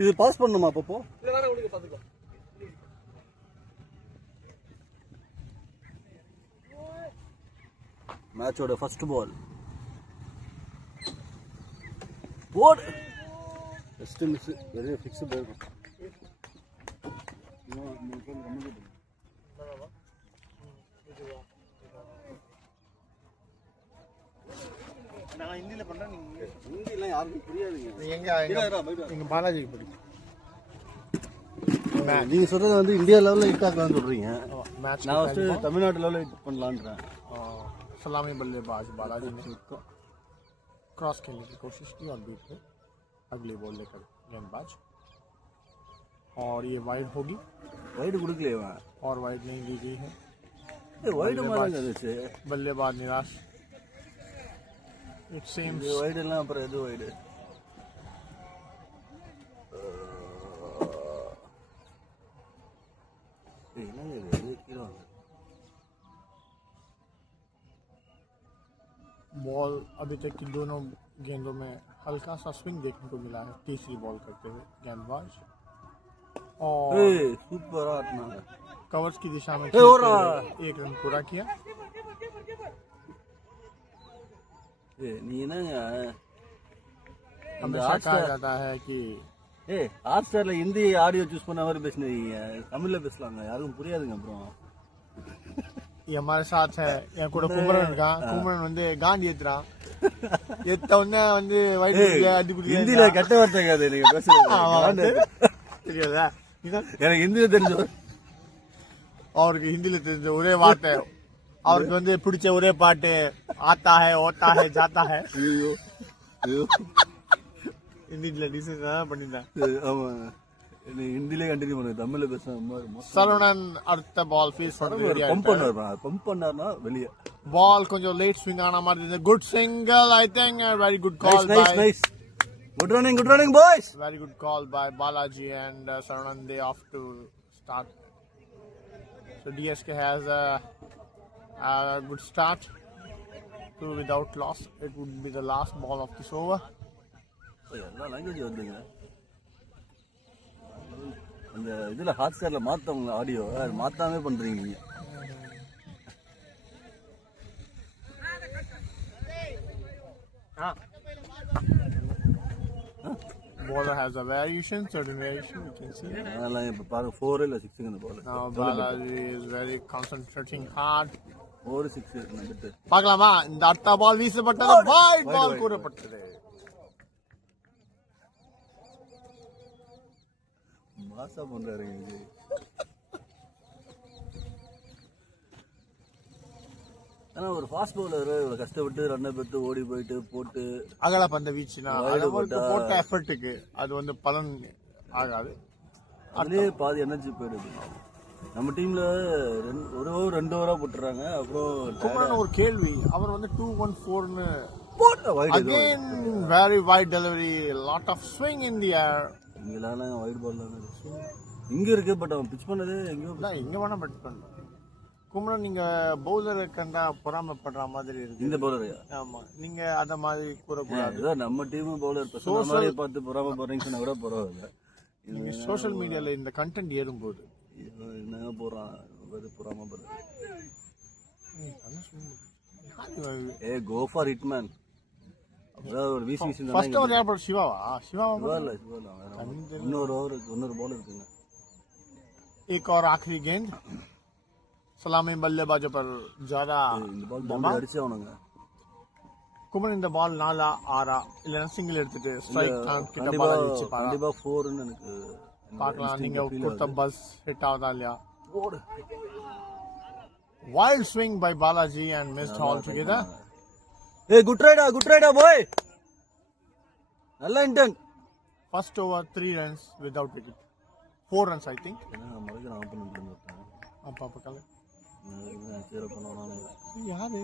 இது பாஸ் பண்ணணுமா அப்பப்போ? மேட்சோட ஃபர்ஸ்ட் பால் போட் ஜஸ்ட் மிஸ், வெரி ஃபிக்ஸ் போயிருக்கும். நான் ஹிந்தியில் பண்ணுறேன், நீங்கள் ஹிந்திலாம் யாருக்கும் புரியாதுங்க. எங்கள் பாலாஜிக்கு பிடிக்கும். நீங்கள் சொல்கிறது வந்து இந்தியா லெவலில் ஹிட் ஆகலாம்னு சொல்கிறீங்க. मैच நான் ஃபஸ்ட்டு தமிழ்நாட்டு லெவலில் ஹிட் பண்ணலான்றேன். सलामी बल्लेबाज बालाजी ने क्रॉस खेलने की कोशिश की और बीट पे अगली बॉल लेकर गेंदबाज, और ये वाइड होगी. वाइड கொடுக்கலையா? और वाइड नहीं दी गई है. वाइड मारेगा जैसे बल्लेबाज निराश. इट सीम्स वाइड எல்லாம் அப்புறம் எது वाइड? என்னங்க இது கீழே बॉल अभी तक की दोनों गेंदों में हल्का सा स्विंग देखने को मिला है. तीसरी बॉल करते हुए गेंदबाज और सुपर आत्मा कवर्स की दिशा में एक रन पूरा किया. நீ என்னங்க हमेशा कहा जाता है कि ஹாட் ஸ்டார்ல ஹிந்தி ஆடியோ சூஸ் பண்ண மாதிரி பேசுனீங்க, தமிழ்ல பேசலாங்க, யாருக்கும் புரியாதுங்க. அப்புறம் ये हमारे साथ है என் கூட குமரன் இருக்கான். குமரன் வந்து காந்தி ஏத்துறான். எத்த உடனே வந்து வைட் அடி குடி ஹிந்தில கெட்ட வார்த்தை கேக்குது நீங்க பேசுறது தெரியாதா? எனக்கு ஹிந்தில தெரிஞ்சது. அவருக்கு ஹிந்தில தெரிஞ்ச ஒரே வார்த்தை, அவருக்கு வந்து பிடிச்ச ஒரே பாட்டு ஆத்தா ஹை ஓத்தா ஹை ஜாத்தா ஹை. ஐயோ ஐயோ ஹிந்தில டிசைன் பண்ணிட்டேன். ஆமா, நீ ஹிந்திலே கண்டினியூ பண்ணு, தமிழ்ல பேசுற. சரவணன் அடுத்த பால் ஃபீஸ் பம்ப் பண்ணார்னா வெளியே பால் கொஞ்சம் லேட் ஸ்விங் ஆன மாதிரி இருந்தது. Good single, I think very good call. Nice good running boys. Very good call by Balaji and Saranan. They off to start. So DSK has a good start. 2 without loss. It would be the last ball of this over. எல்லா language வருதுங்க அந்த இதுல hot ஸ்டார்ல மாத்தவங்க audio மாத்தாமே பண்றீங்க நீங்க. Bowler has a variation, certain variation you can see. அதெல்லாம் இப்ப பாருங்க 4 இல்ல 6 இந்த பால். Now Balaji is very concentrating hard. 4 6 நம்பிட்டு பார்க்கலாமா? இந்த அடுத்த பால் வீசப்பட்டது, வைட் பால் கூறப்பட்டது. மாசா பண்றாரு இது. ஆனா ஒரு ஃபாஸ்ட் பவுலர் இவ்வளவு கஷ்டப்பட்டு ரன்னை பெற்று ஓடி போயிட்டு போட்டு அகல பந்த வீச்சுனா போட்ட எஃபர்ட்டுக்கு அது வந்து பலன் ஆகாது. அதுலயே பாதி எனர்ஜி போயிடுது. நம்ம டீம்ல ஒரு ஓவர் 2 ஓவரா போட்டுறாங்க. அப்புறம் ஒரு கேள்வி, அவர் வந்து 2-1-4ன்னு போட்ட wide again very wide delivery, lot of swing in the air. இங்கெல்லாம் வைட் பால் இங்க இருக்கு, பட் அவன் பிச் பண்ணது எங்கேயோ இங்க வேணா பட் பண்ணலாம். குமரன், நீங்க பவுலர் கண்டா பொறாமப்படுற மாதிரி இருக்கு. இந்த பவுலர் ஆமா, நீங்க அத மாதிரி கூறக்கூடாது. நம்ம டீம் பவுலர் மாதிரி பார்த்து பொறாமப்படுறீங்கன்னு சொன்னா கூட பரவாயில்ல. நீங்க சோஷியல் மீடியால இந்த கண்டென்ட் ஏறும்போது என்ன போறான் பொறாமப்படுறது. Go for hit man. ஒரு வீசி ஃபர்ஸ்ட் ஓவர் யார் போட? சிவாவா? சிவா இல்ல இன்னொரு பால் இருக்குங்க. एक और आखिरी गेंद सलामी बल्लेबाजों पर ज्यादा அடிச்சு அவனுங்க. குமரன் இந்த பால் 4 6 இல்ல சிங்கிள் எடுத்துட்டு ஸ்ட்ரைக் கிட்ட பால் அடிச்சு பாரு. கண்டிப்பா 4 ன்னு எனக்கு பார்க்கலாம். நீங்க கொடுத்த பஸ் ஹிட் ஆகுதா இல்லையா? Wild swing by Balaji and missed altogether. Hey, good rider boy. Nalla intent. First over 3 runs without wicket. 4 runs I think. அப்பா கல சேர பண்ணறானே. யாரு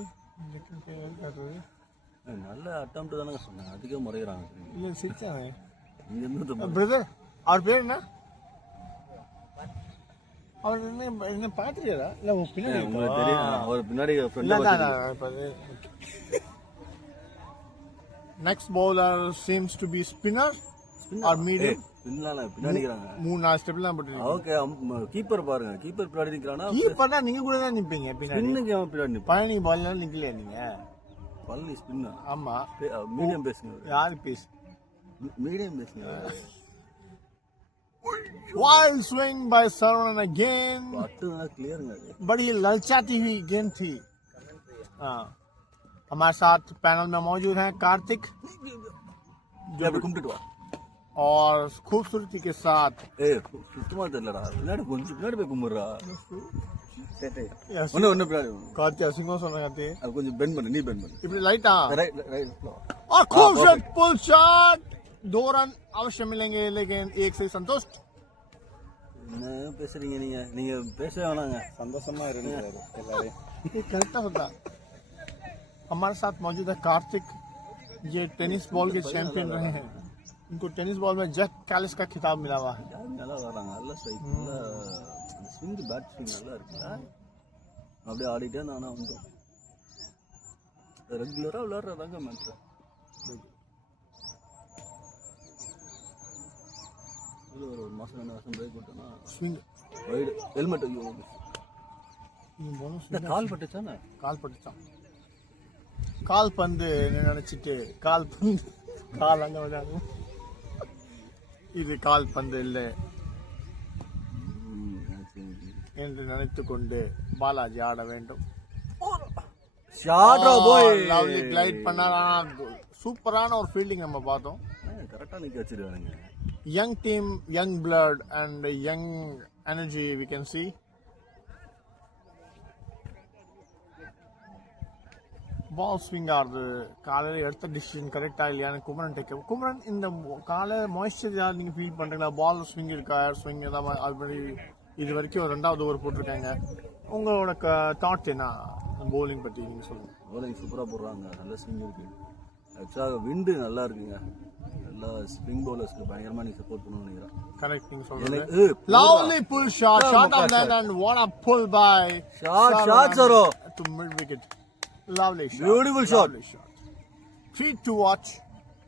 நல்ல அட்டெம்ப்ட் தானங்க சொன்னேன், அதுக்கே முறையறாங்க. இல்ல சிச்சானே இங்க இருந்து பிரதர் அவர் பேர் என்ன? அவர் என்ன பாத்திரியாரா? இல்ல பின்னாடி உங்களுக்கு தெரியும், அவர் பின்னாடி friend. Next bowler seems to be spinner. or medium? பின்னால பின்னாடி நிக்கிறாங்க. 3-4 ஸ்டெப்லாம் போட்டுருக்கீங்க. ஓகே கீப்பர் பாருங்க. கீப்பர் பின்னாடி நிக்கிறானா? கீப்பர்னா நீங்க கூட தான் நிப்பீங்க பின்னாடி. ஸ்பின்னுக்கு அவன் பின்னாடி நிப்பான். பழனி பால்ல நிக்கலையா நீங்க? பழனி ஸ்பின்னா. ஆமா. மீடியம் பேசுங்க. யாரு பேசு? மீடியம் பேசுங்க. Wild swing by Saravanan again. பட்டுனா கிளியருங்க. बड़ी ललचाती हुई गेंद थी. हाँ, हमारे साथ पैनल में मौजूद हैं कार्तिक அப்படியே கும்பிட்டுட்டு வா. और खूबसूरती के साथ சுத்தமா தெரியலடா. பின்னாடி கொஞ்சம் பின்னாடி போய் கும்பிடுறா. Yes. ஒண்ணு பின்னாடி. कार्तिक सिंह सोना कहते हैं. அது கொஞ்சம் பெண்ட் பண்ணு. நீ பெண்ட் பண்ணு. इपड़ी लाइट आ. ரைட். और खूबसूरत पुल शॉट. 2 रन अवश्य मिलेंगे लेकिन एक से संतुष्ट. என்ன பேசுறீங்க நீங்க? நீங்க பேசவே வேணாங்க. சந்தோஷமா இருங்க எல்லாரும். ये कहता होता. हमारे साथ मौजूद है कार्तिक. ये टेनिस बॉल के चैंपियन रहे हैं. इनको टेनिस बॉल में जैक कैलिस का खिताब मिला हुआ है. நல்லா வராங்க. நல்ல ஸ்ட்ரைக். நல்ல ஸ்விங் பேட் ஸ்விங் நல்லா இருக்கு. அப்படியே ஆடிட்டே நானா வந்தோம். ரெகுலரா விளையாடுறாங்க மேட்ச். ஒரு மாசம் 2 மாசம் பிரேக் விட்டோம்னா स्विंग வைடு ஹெல்மெட் ஐயோ இந்த போனஸ் கால் பட்டுச்சானே. கால் பட்டுச்சான். கால் பந்து நினைச்சிட்டு கால் பந்து கால் அங்க விளையாடும். இது கால் பந்து இல்லை என்று நினைத்து கொண்டு பாலாஜி ஆட வேண்டும். ஷாட்ரா போய் லவ்லி கிளைட் பண்ணாரா. சூப்பரான ஒரு ஃபீல்டிங் நம்ம பார்த்தோம். கரெக்டா நிக்க வச்சிருக்காங்க. Young team, young blood and young energy we can see. Ball swing ஆகுது. காலையில் எடுத்த டிசிஷன் கரெக்டா இல்லையான்னு குமரன் டேக். குமரன் இந்த காலையில் மாய்ஸ்சர் யார் நீங்கள் ஃபீல் பண்ணுறீங்களா? பால் ஸ்விங் இருக்கா? ஸ்விங் ஏதாவது ஆல்ரெடி இது வரைக்கும் 2வது ஓவர் போட்டிருக்காங்க. உங்களோட தாட்ஸ் என்ன போலிங் பற்றி நீங்கள் சொல்லுங்கள். போலிங் சூப்பராக போடுறாங்க. நல்ல ஸ்விங் இருக்கு. ஆக்சுவலாக விண்டு நல்லா இருக்குங்க. நல்லா ஸ்விங் பவுலர்ஸ்க்கு பயங்கரமாக நீ சப்போர்ட் பண்ணணும்னு நினைக்கிறேன். கரெக்ட் நீங்க சொல்றீங்க. Lovely pull shot of that and what a pull by shot Saro to mid wicket. Lovely shot. Beautiful shot. Treat to watch.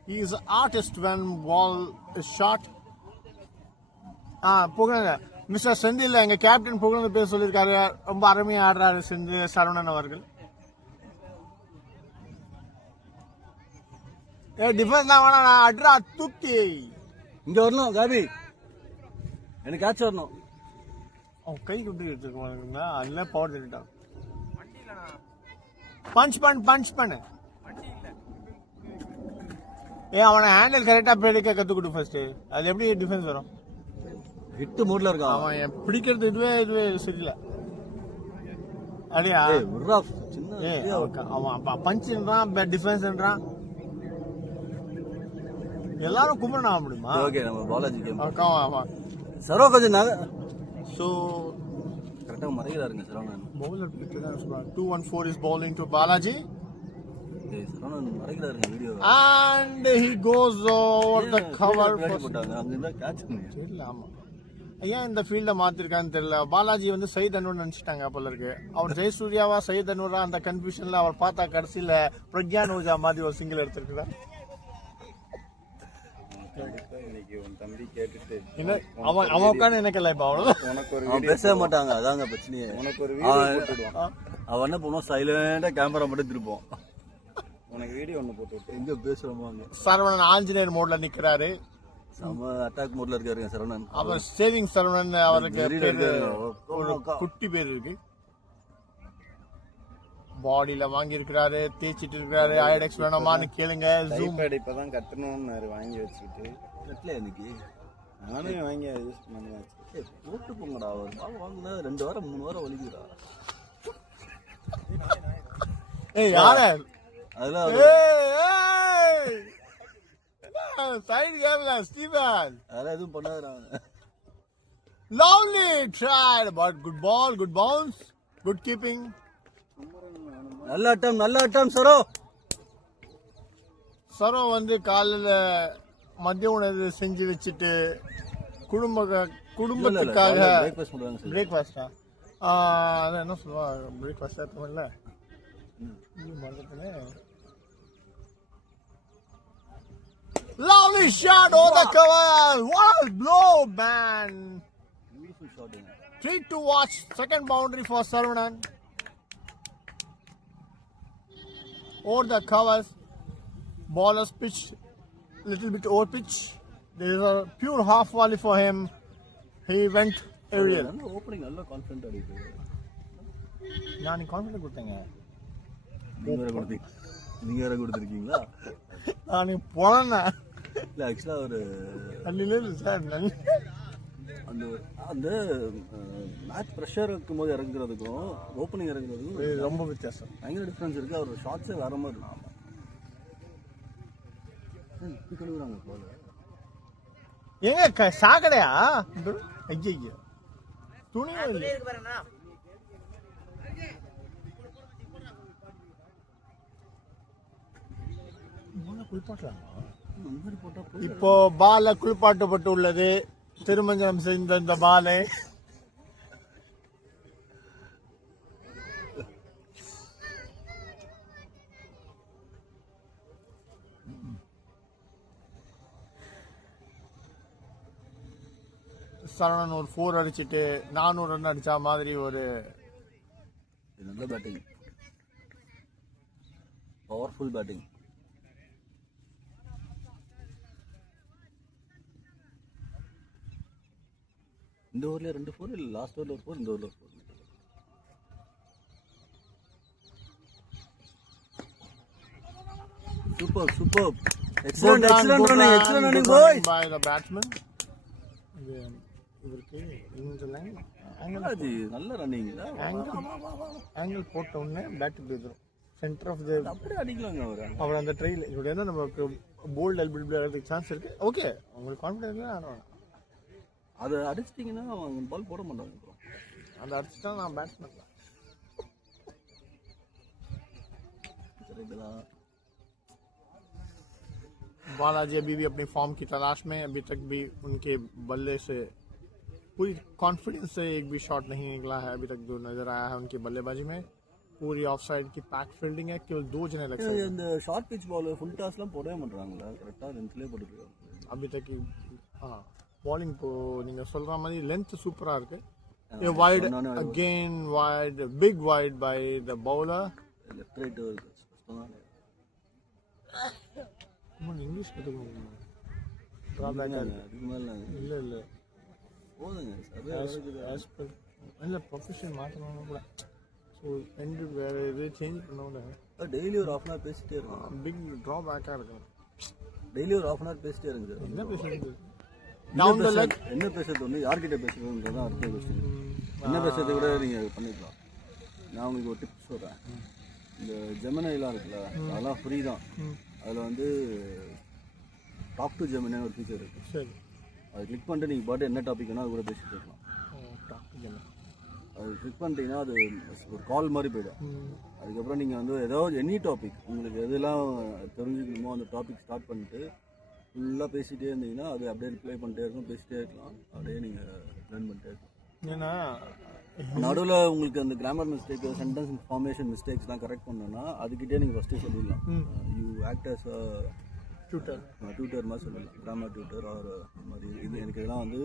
He is an artist when ball is shot. புகழ் mister Senthil எங்க captain புகழ் பேர் சொல்லியிருக்காரு. ரொம்ப அருமையா ஆடுறாரு செந்தில் சரவணன் அவர்கள். Defence தான் வேணா நான் அட்ரா தூக்கி இங்க வரணும். காபி எனக்கு கேட்ச் வரணும். அவன் கை குட்டி எடுத்துருக்கா. அதில் பவர் தெரிட்டான். பஞ்ச் பண்ணு. அவனை ஹேண்டில் கரெக்டா பிடிக்க கத்துக்கிட்டு ஃபர்ஸ்ட். அது எப்படி டிஃபென்ஸ் வரும்? ஹிட் மூட்ல இருக்கான் அவன். பிடிக்கிறது இதுவே சரியில்லை. அப்படியா அவன் பஞ்சுன்றான் டிஃபென்ஸ்ன்றான். எல்லாரும் கும்பிடணும் ஆக முடியுமா? ஓகே நம்ம பாலாஜி கேம். ஆமா சரோ கொஞ்சம் சோ கரெக்டா மறைகிறாருங்க சரவணன். பவுலர் பிடிச்சு தான் சொல்றாங்க. 2-1-4 is bowling to Balaji. Saravanan மறைகிறாருங்க video. And he goes over the cover போட்டாங்க. அங்க இருந்தா கேட்ச் தெரியல. ஆமா ஏன் இந்த ஃபீல்ட மாத்திருக்கான்னு தெரியல. பாலாஜி வந்து சையத் அன்வர் நினைச்சிட்டாங்க போல இருக்கு. அவர் ஜெயசூர்யாவா சையத் அன்வரா அந்த கன்ஃபியூஷன்ல அவர் பார்த்தா கடைசியில பிரக்யான் ஓஜா மாதிரி ஒரு சிங்கிள் எடுத்திருக்கிறார். அவன் உட்காந்து நினைக்கல. இப்ப அவ்வளவுதான் பேச மாட்டாங்க. அதாங்க பிரச்சனையே. உனக்கு ஒரு வீடியோ அவன் என்ன பண்ணுவோம் சைலண்டா கேமரா மட்டும் திருப்போம். உனக்கு வீடியோ ஒண்ணு போட்டு எங்க பேசுறோமோ. சரவணன் ஆஞ்சநேயர் மோட்ல நிக்கிறாரு. சம அட்டாக் மோட்ல இருக்காருங்க சரவணன். அவர் சேவிங் சரவணன். அவருக்கு ஒரு குட்டி பேர் இருக்கு. பாடியில வாங்கி இருக்கிறாரு. தேய்ச்சிட்டு இருக்கிறாரு. ஐடெக்ஸ் வேணுமான்னு கேளுங்க. ஜூம் இப்பதான் கட்டணும்னு வாங்கி வச்சுக்கிட்டு கட்டல இன்னைக்கு நானே வாங்கி யூஸ் பண்ணுவேன். போட்டு போங்கடா. ஒரு பால் வாங்கினா 2 வாரம் 3 வாரம் வலிக்குறா. யாரு அதெல்லாம் சைடு கேம்ல ஸ்டீவன் அதெல்லாம் எதுவும் பண்ணாதுறாங்க. Lovely tried but good ball, good bounce, good keeping. நல்ல அட்டம் சரோ. சரோ வந்து காலையில மதிய உணவு செஞ்சு வச்சுட்டு குடும்பத்துக்காக பிரேக்ஃபாஸ்டா அதான் என்ன சொல்லுவா பிரேக்ஃபாஸ்டா தமிழ்ல மறந்துட்டேனே. Lovely Nice shot over the cover. What a blow, man. Beautiful shot. Treat to watch. Second boundary for Sarvanan. Over the covers. Ball is pitched. Little bit over pitch. There is a pure half volley for him. He went aerial. Opening நல்ல confident அடிக்குது. நான் confident கொடுத்தேங்க. நீங்க வேற கொடுத்துருக்கீங்களா? நான் போனேன். இல்லை ஆக்சுவலாக ஒரு சார் அந்த அந்த மேட்ச் ப்ரெஷர் இருக்கும்போது இறங்குறதுக்கும் ஓப்பனிங் இறங்குறதுக்கும் ரொம்ப வித்தியாசம். பயங்கர டிஃப்ரென்ஸ் இருக்குது. அவர் ஷார்ட்ஸே வேற மாதிரி இருக்கும். இப்படி கழுவுறாங்க போல. ஏங்க சாக்கடையா? ஐயோ துணி இப்போ பால குளிப்பாட்டப்பட்டு உள்ளது. திருமஞ்சனம் செய்த இந்த பாலை சரவணன் ஒரு 4 அடிச்சுட்டு 400 ரன் அடிச்சா மாதிரி ஒரு நல்ல பேட்டிங், பவர்ஃபுல் பேட்டிங். இந்த ஓவர்ல 2 4 இல்லை, லாஸ்ட் ஓவரில் ஒரு 4, இந்த ஓவரில் ஒரு 4. Superb, superb. Excellent, excellent running, excellent running, boys. By the batsman. இவருக்கு இந்த லைன் நல்ல ரன்னிங். ஆங்கிள் போட்ட உடனே பேட் போயிடும். சென்டர் ஆஃப் த அப்படியே அடிக்கலாங்க அவர் அந்த ட்ரையில் இப்படி என்ன நமக்கு போல்ட் எல்பிடபிள்யூ ஆகிறதுக்கு சான்ஸ் இருக்கு. ஓகே, உங்களுக்கு கான்ஃபிடன்ஸ் ஆனோம். அதை அடிச்சிட்டிங்கன்னா அவங்க பால் போட மாட்டாங்க. அப்புறம் அதை அடிச்சுட்டா நான் பேட்ஸ்மேன் தான். बालाजी अभी भी अपनी फॉर्म की तलाश में, अभी तक भी उनके बल्ले से पूरी कॉन्फिडेंस से एक भी शॉट नहीं निकला है अभी तक जो नजर आया है उनकी बल्लेबाजी में. पूरी ऑफ साइड की पैक फील्डिंग है, केवल 2 जने लग सकते हैं. இந்த ஷார்ட் பிட்ச் பால் ஃபுல் டாஸ்லாம் போடவே மாட்டாங்களா? கரெக்ட்டா லென்த்லயே போட்டுருக்காங்க अभी तक की. हां, बॉलिंग को நீங்க சொல்ற மாதிரி லென்த் சூப்பரா இருக்கு. A wide again, wide, big wide by the bowler. Left right வருது. இங்கிலீஷ் கற்றுக்கணும். ட்ராபேக் அதுக்கு மேலே இல்லை இல்லை போதுங்க. இல்லை ப்ரொஃபஷன் மாற்றணும் கூட. ஸோ எண்டு வேறு இது சேஞ்ச் பண்ண டெய்லி ஒரு ஹாஃப் அன் ஹவர் பேசிட்டே இருக்கும். பிக் ட்ராபேக்காக இருக்கும். டெய்லி ஒரு ஹாஃப் அன் ஹவர் பேசிட்டே இருக்குது. என்ன பேசுறது? என்ன பேசுறது ஒன்று, யார்கிட்ட பேசுறதுன்றது தான் அடுத்த கொஸ்டின். என்ன பேசுறதை விட நீங்கள் பண்ணிக்கலாம். நான் உங்களுக்கு ஒரு டிப்ஸ் சொல்கிறேன். இந்த ஜெமினிலாம் இருக்குல்ல, அதெல்லாம் ஃப்ரீ தான். அதில் வந்து டாக் டு ஜெமினி ஒரு ஃபீச்சர் இருக்குது. சரி, அது கிளிக் பண்ணிட்டு நீங்கள் பாட்டு என்ன டாபிக் வேணால் அது கூட பேசிட்டு இருக்கலாம். டாக் டு ஜெமினி அது கிளிக் பண்ணிட்டீங்கன்னா அது ஒரு கால் மாதிரி போய்டும். அதுக்கப்புறம் நீங்கள் வந்து ஏதாவது எனி டாபிக் உங்களுக்கு எதெல்லாம் தெரிஞ்சுக்கணுமோ அந்த டாபிக் ஸ்டார்ட் பண்ணிட்டு ஃபுல்லாக பேசிகிட்டே இருந்தீங்கன்னா அது அப்படியே ரிப்ளை பண்ணிட்டே இருக்கும், பேசிகிட்டே இருக்கலாம், அப்படியே நீங்கள் லேர்ன் பண்ணிட்டே இருக்கலாம். ஏன்னா நடுவில் உங்களுக்கு அந்த கிராமர் மிஸ்டேக், சென்டென்ஸ் ஃபார்மேஷன் மிஸ்டேக்ஸ்லாம் கரெக்ட் பண்ணோன்னா அதுக்கிட்டே நீங்கள் ஃபஸ்ட்டு சொல்லிடலாம். யூ ஆக்ட் அஸ் டியூட்டர் மாதிரி சொல்லலாம், கிராமர் டியூட்டர் ஆர் மாதிரி. இது எனக்கு இதெல்லாம் வந்து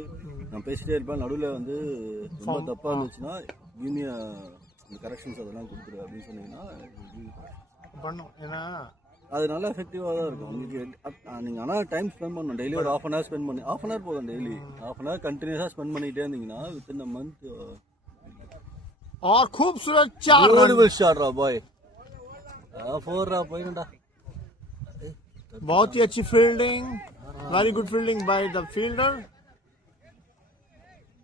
நான் பேசிகிட்டே இருப்பேன், நடுவில் வந்து ரொம்ப தப்பாக இருந்துச்சுன்னா யூனிய இந்த கரெக்ஷன்ஸ் அதெல்லாம் கொடுத்துரு அப்படின்னு சொன்னீங்கன்னா பண்ணும். ஏன்னா அது நல்லா எஃபெக்டிவாக தான் இருக்கும் உங்களுக்கு. நீங்கள் ஆனால் டைம் ஸ்பெண்ட் பண்ணணும். டெய்லி ஒரு ஹாஃப் அன் ஹவர் ஸ்பெண்ட் பண்ணி, ஹாஃப் அன் ஹவர் போதும். டெய்லி ஹாஃப் அன் ஹவர் கண்டினியூஸாக ஸ்பெண்ட் பண்ணிகிட்டே இருந்தீங்கன்னா வித்தின் அ மந்த். और खूबसूरत 4 ब्यूटीफुल शॉट रहा बॉय. 4 रहा पॉइंट. बहुत ही अच्छी fielding, very good fielding by the fielder.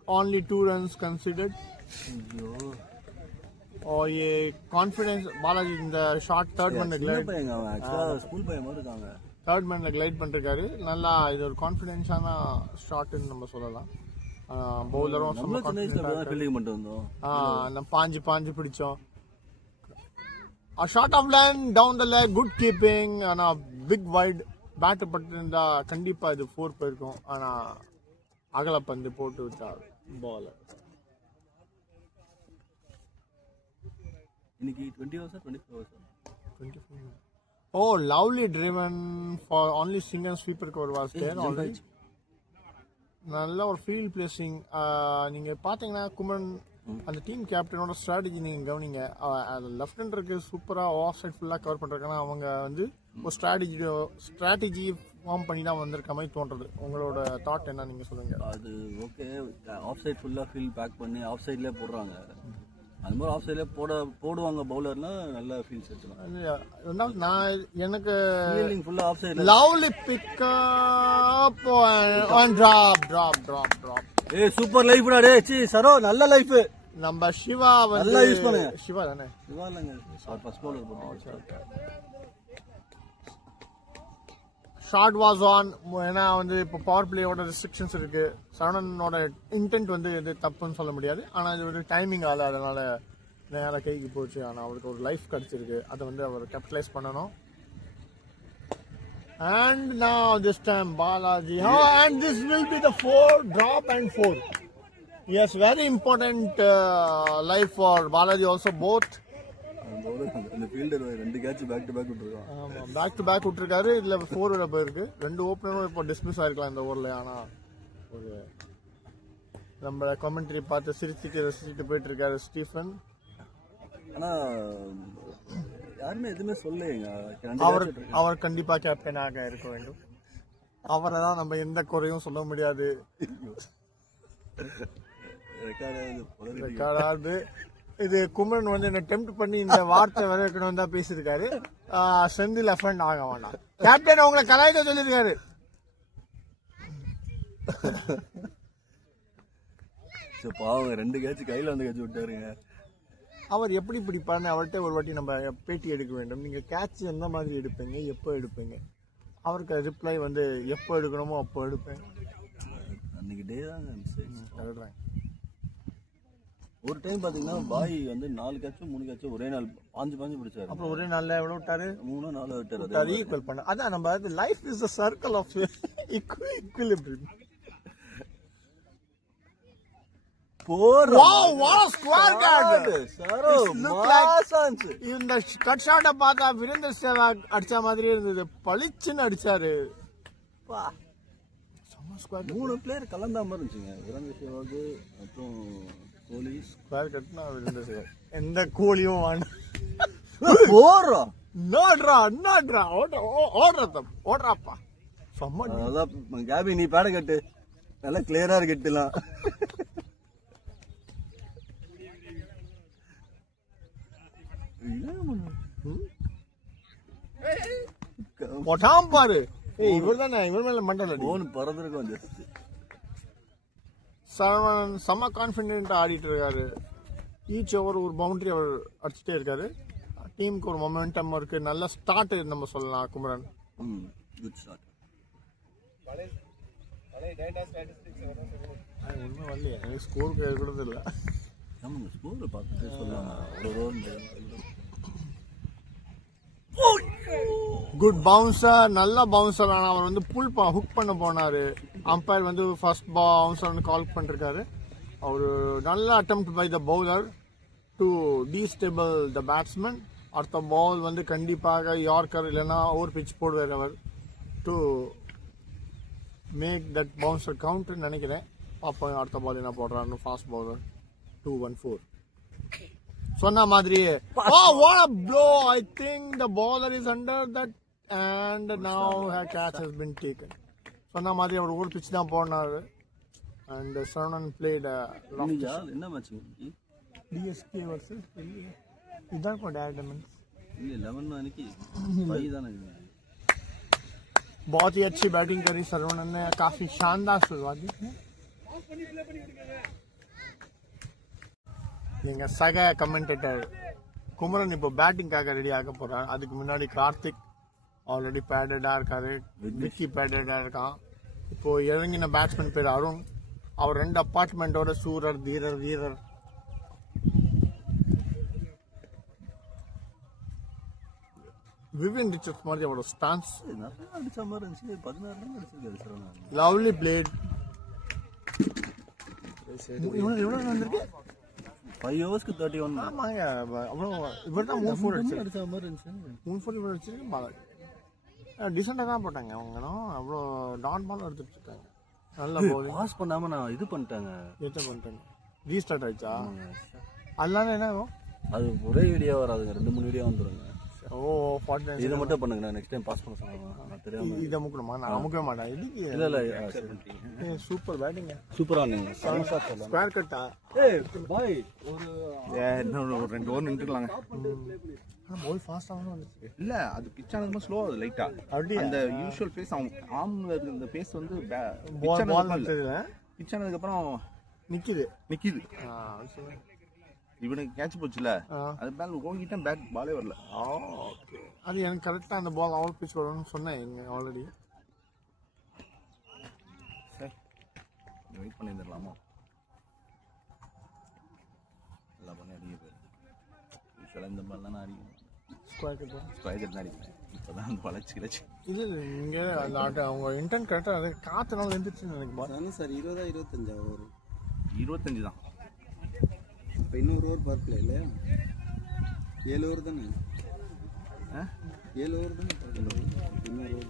Only 2 runs considered. और ये कॉन्फिडेंस बालाजी இந்த ஷாட் தேர்ட் மேன்ல கிளைட் பையங்க அவன் एक्चुअली ஸ்கூல் பையன் மாதிரி இருக்காங்க. தேர்ட் மேன்ல கிளைட் பண்ணிருக்காரு. நல்லா இது ஒரு கான்ஃபிடென்ஸான ஷாட்னு நம்ம சொல்லலாம். பவுலரும் நம்ம சின்ன வயசுல ஃபீல்டிங் பண்ணிட்டு வந்தோம். நம்ம பாஞ்சு பிடிச்சோம். A shot of line down the leg, good keeping. ஆனா பிக் வைட் பேட் பட்டிருந்தா கண்டிப்பா இது 4 போயிருக்கும். ஆனா அகல பந்து போட்டு விட்டார் பாலர். இன்னைக்கு 20 hours 24 hours 24 Oh, lovely driven for only single sweeper cover was there already. நல்ல ஒரு ஃபீல்ட் பிளேசிங். நீங்கள் பார்த்தீங்கன்னா குமரன் அந்த டீம் கேப்டனோட ஸ்ட்ராட்டஜி நீங்கள் கவனிங்க. லெஃப்ட் ஹேண்டருக்கு சூப்பராக ஆஃப் சைட் ஃபுல்லாக கவர் பண்ணுறாங்கன்னா அவங்க வந்து ஒரு ஸ்ட்ராட்டஜி ஃபார்ம் பண்ணி தான் வந்திருக்க மாதிரி தோன்றுறது. உங்களோட தாட் என்ன நீங்கள் சொல்லுங்கள். அது ஓகே, ஆஃப் சைட் ஃபுல்லாக ஃபீல்ட் பேக் பண்ணி ஆஃப் சைட்லேயே போடுறாங்க. அது மாதிரி ஆஃப் சைட்லேயே போடுவாங்க பவுலர்னா நல்ல ஃபீல்ட்ஸ் எடுத்துக்கலாம். நான் எனக்கு ஃபீல்டிங் ஃபுல்லாக ஆஃப் சைடில் லவ்லி பிக்கப் அண்ட் ட்ராப். ஏய் சூப்பர் லைஃப்டா டே. சி சரோ நல்ல லைஃப். நம்ம சிவா வந்து நல்லா யூஸ் பண்ணுங்க. சிவா தானே? சிவா இல்லைங்க, ஃபர்ஸ்ட் பவுலர் போட்டு ஷார்ட் வாஸ் ஆன். ஏன்னா வந்து இப்போ பவர் பிளேயோட ரெஸ்ட்ரிக்ஷன்ஸ் இருக்கு. சரவணனோட இன்டென்ட் வந்து இது தப்புன்னு சொல்ல முடியாது. ஆனால் இது ஒரு டைமிங் ஆகல, அதனால நேராக கைக்கு போச்சு. ஆனால் அவருக்கு ஒரு லைஃப் கிடைச்சிருக்கு, அதை வந்து அவர் கேபிட்டலைஸ் பண்ணணும். And now this time Balaji. And this will be the 4 drop and 4. Yes, very important life for Balaji also both. அந்த ஃபீல்டர் ரெண்டு கேட்ச் பேக் டு பேக் விட்டுருக்கான். ஆமாம், பேக் டு பேக் விட்டுருக்காரு. இதில் 4 போயிருக்கு. 2 ஓப்பனரும் இப்போ டிஸ்மிஸ் ஆயிருக்கலாம் இந்த ஓவரில். ஆனால் ஒரு நம்ம கமெண்ட்ரி பார்த்து சிரிச்சுட்டு ரசிச்சுட்டு போயிட்டு இருக்காரு ஸ்டீஃபன். ஆனால் யாருமே எதுவுமே சொல்லுங்க. அவர் கண்டிப்பாக கேப்டனாக இருக்க வேண்டும். அவரை தான் நம்ம எந்த குறையும் சொல்ல முடியாது. ரெக்கார்டாது. இது குமரன் வந்து என்ன டெம்ப்ட் பண்ணி இந்த வார்த்தை வர வைக்கணும் தான் பேசியிருக்காரு. செந்தில் அஃபண்ட் ஆக வேண்டாம். கேப்டன் உங்களை கலாய்க்க சொல்லியிருக்காரு. பாவம் 2 கேட்ச் கையில் வந்து கேட்ச் விட்டாருங்க. அவர் எப்படி பிடிப்பாருன்னு அவர்கிட்ட ஒரு வாட்டி நம்ம பேட்டி எடுக்க வேண்டும். நீங்கள் கேட்ச் எந்த மாதிரி எடுப்பீங்க, எப்போ எடுப்பீங்க? அவருக்கு ரிப்ளை வந்து எப்போ எடுக்கணுமோ அப்போ எடுப்பேன். அன்னைக்கு டே தாங்க சொல்கிறேன். ஒரு டைம் பார்த்தீங்கன்னா பாய் வந்து 4 கேட்ச் 3 கேட்ச் ஒரே நாள் பாஞ்சு பிடிச்சாரு. அப்புறம் ஒரே நாளில் எவ்வளோ விட்டாரு? 3-4 விட்டாரு. ஈக்குவல் பண்ண. அதான் நம்ம life is a circle of equilibrium. இந்த கட் ஷாட்டை பார்த்தா வீரேந்தர் சேவாக் அடிச்ச மாதிரி இருந்தது. பளிச்சுன்னு அடிச்சாரு. 3 பிளேயர் கலந்தா மாதிரி இருந்துச்சுங்க. வீரேந்தர் சேவாக் அப்புறம் கோலி. ஸ்கொயர் கட்னா வீரேந்தர் சேவாக். எந்த கோலியும் ஓடுறாப்பா. அதான் கேபி நீ பேட கட்டு, நல்லா கிளியரா கட்டுலாம். போட்டாம் பாரு. இவர் தானே, இவர் மேல மண்டல பறந்துருக்கு வந்து. சரவணன் செம்ம கான்ஃபிடென்ட்டா ஆடிட்டு இருக்காரு. ஈச் ஓவர் ஒரு பவுண்டரி அவர் அடிச்சுட்டே இருக்காரு. டீமுக்கு ஒரு மொமெண்டம் இருக்கு. நல்ல ஸ்டார்ட் நம்ம சொல்லலாம் குமரன். Good start. ஒன்றும் வரலையே, எனக்கு ஸ்கோர் கேட்கறது இல்லை. ஸ்கோர் பார்த்துட்டு சொல்லலாம். குட் பவுன்சர், நல்ல பவுன்சர். ஆனால் அவர் வந்து ஹுக் பண்ண போனாரு. அம்பையர் வந்து ஃபர்ஸ்ட் பவுன்சர்னு கால் பண்ணிருக்காரு. அவர் நல்ல attempt by the bowler to destabilise the batsman. அடுத்த பால் வந்து கண்டிப்பாக யார்கர் இல்லைன்னா ஓவர் பிச் போடுவார் அவர் டு மேக் தட் பவுன்சர் கவுண்ட்னு நினைக்கிறேன். பார்ப்போம் அடுத்த பால் என்ன போடுறாருன்னு. ஃபாஸ்ட் பவுலர் 2-1-4 சொன்ன மாதிரியே. what a blow. I think the bowler is under that and now a catch has been taken. சொன்ன மாதிரி அவர் ஒரு பிச் தான் போனாரு. and Saranan played என்ன மேட்ச்? DSK versus இதான் கூட டைமண்ட்ஸ் இல்ல 11 அன்னைக்கு 5 தான. बहुत ही अच्छी बैटिंग करी सरवणन ने. काफी शानदार शुरुआत दी. எங்க சக கமெண்டேட்டர் குமரன் இப்போ பேட்டிங்காக ரெடி ஆக போறாரு. அதுக்கு முன்னாடி கார்த்திக் ஆல்ரெடி பேடடா இருக்காரு. விக்கி பேடடா இருக்கான். இப்போ இறங்கின பேட்ஸ்மேன் பேர் அருண். அவர் 2 அப்பார்ட்மெண்டோட சூரர் தீரர் வீரர். விவியன் ரிச்சர்ட்ஸ் மாதிரி அவரோட ஸ்டான்ஸ். அடிச்ச மாதிரி இருந்துச்சு. 16 ரன் அடிச்சிருக்காரு. Lovely played. இவ்வளவு வந்திருக்கு 5 overs 31. ஆமாங்க. அவ்வளோ இவர் தான் 3-4 அடிச்ச மாதிரி இருந்துச்சு. 3-4 இவர் அடிச்சிருக்கு. டீசெண்டாக தான் போட்டாங்க அவங்களும். அவ்வளோ டாட் பால் எடுத்துட்டு இருக்காங்க. நல்ல பவுலிங். பாஸ் பண்ணாம நான் இது பண்ணிட்டாங்க. எத்த பண்ணிட்டாங்க. ரீஸ்டார்ட் ஆயிடுச்சா? அதனால என்ன ஆகும்? அது ஒரே வீடியோ வராதுங்க, 2-3 வீடியோ வந்துருங்க. ஓ 49. இதை மட்டும் பண்ணுங்க, நான் நெக்ஸ்ட் டைம் பாஸ் பண்ண சொன்னாங்க. நான் தெரியாம இதை முக்கணுமா? நான் அமுக்கவே மாட்டேன். இதுக்கு இல்ல சூப்பர் பேட்டிங்க. சூப்பரா இருந்தீங்க. ஸ்கொயர் கட்டா. பாய் ஒரு இன்னும் ஒரு 2 ஓவர் நின்றுக்கலாங்க. பால் ஃபாஸ்ட்டாக வந்துச்சு. இல்லை அது பிச் ஆனதுமா ஸ்லோ ஆகுது லைட்டாக. அப்படியே அந்த யூஷுவல் பேஸ் அவங்க ஆர்மில் இருக்கிற இந்த பேஸ் வந்து பால் பிச் ஆனதுக்கப்புறம் நிற்கிது. நிற்கிது. இவனுக்கு கேட்ச் போச்சுல, அது பேல் ஓங்கிட்டேன், பேட் பாலே வரல. ஓகே, அது எனக்கு கரெக்டாக அந்த பால் அவ்வளோ பிச் வரணும்னு சொன்னேன் இங்கே ஆல்ரெடி. சரி வெயிட் பண்ணியிருந்துடலாமா? நல்லா பண்ணி அடிக்க போயிரு. யூஸ்வலாக இந்த பால் தான் அடிக்கணும். ஸ்கொயர் கட்டா ஸ்கொயர் கட் தான் அடிப்பேன். இப்போ தான் அந்த வளர்ச்சி கிடச்சி. இது இங்கே அந்த அவங்க இன்டென்ட் கரெக்டாக அது காற்றுனால எழுந்துச்சுன்னு எனக்கு பால். சார் 20 25 ஓவர் 25 தான். இப்போ இன்னொரு ஓவர் பார்க்கல இல்லையா? 7 ஓவர் தானே? 7 ஓவர் தானே? இன்னொரு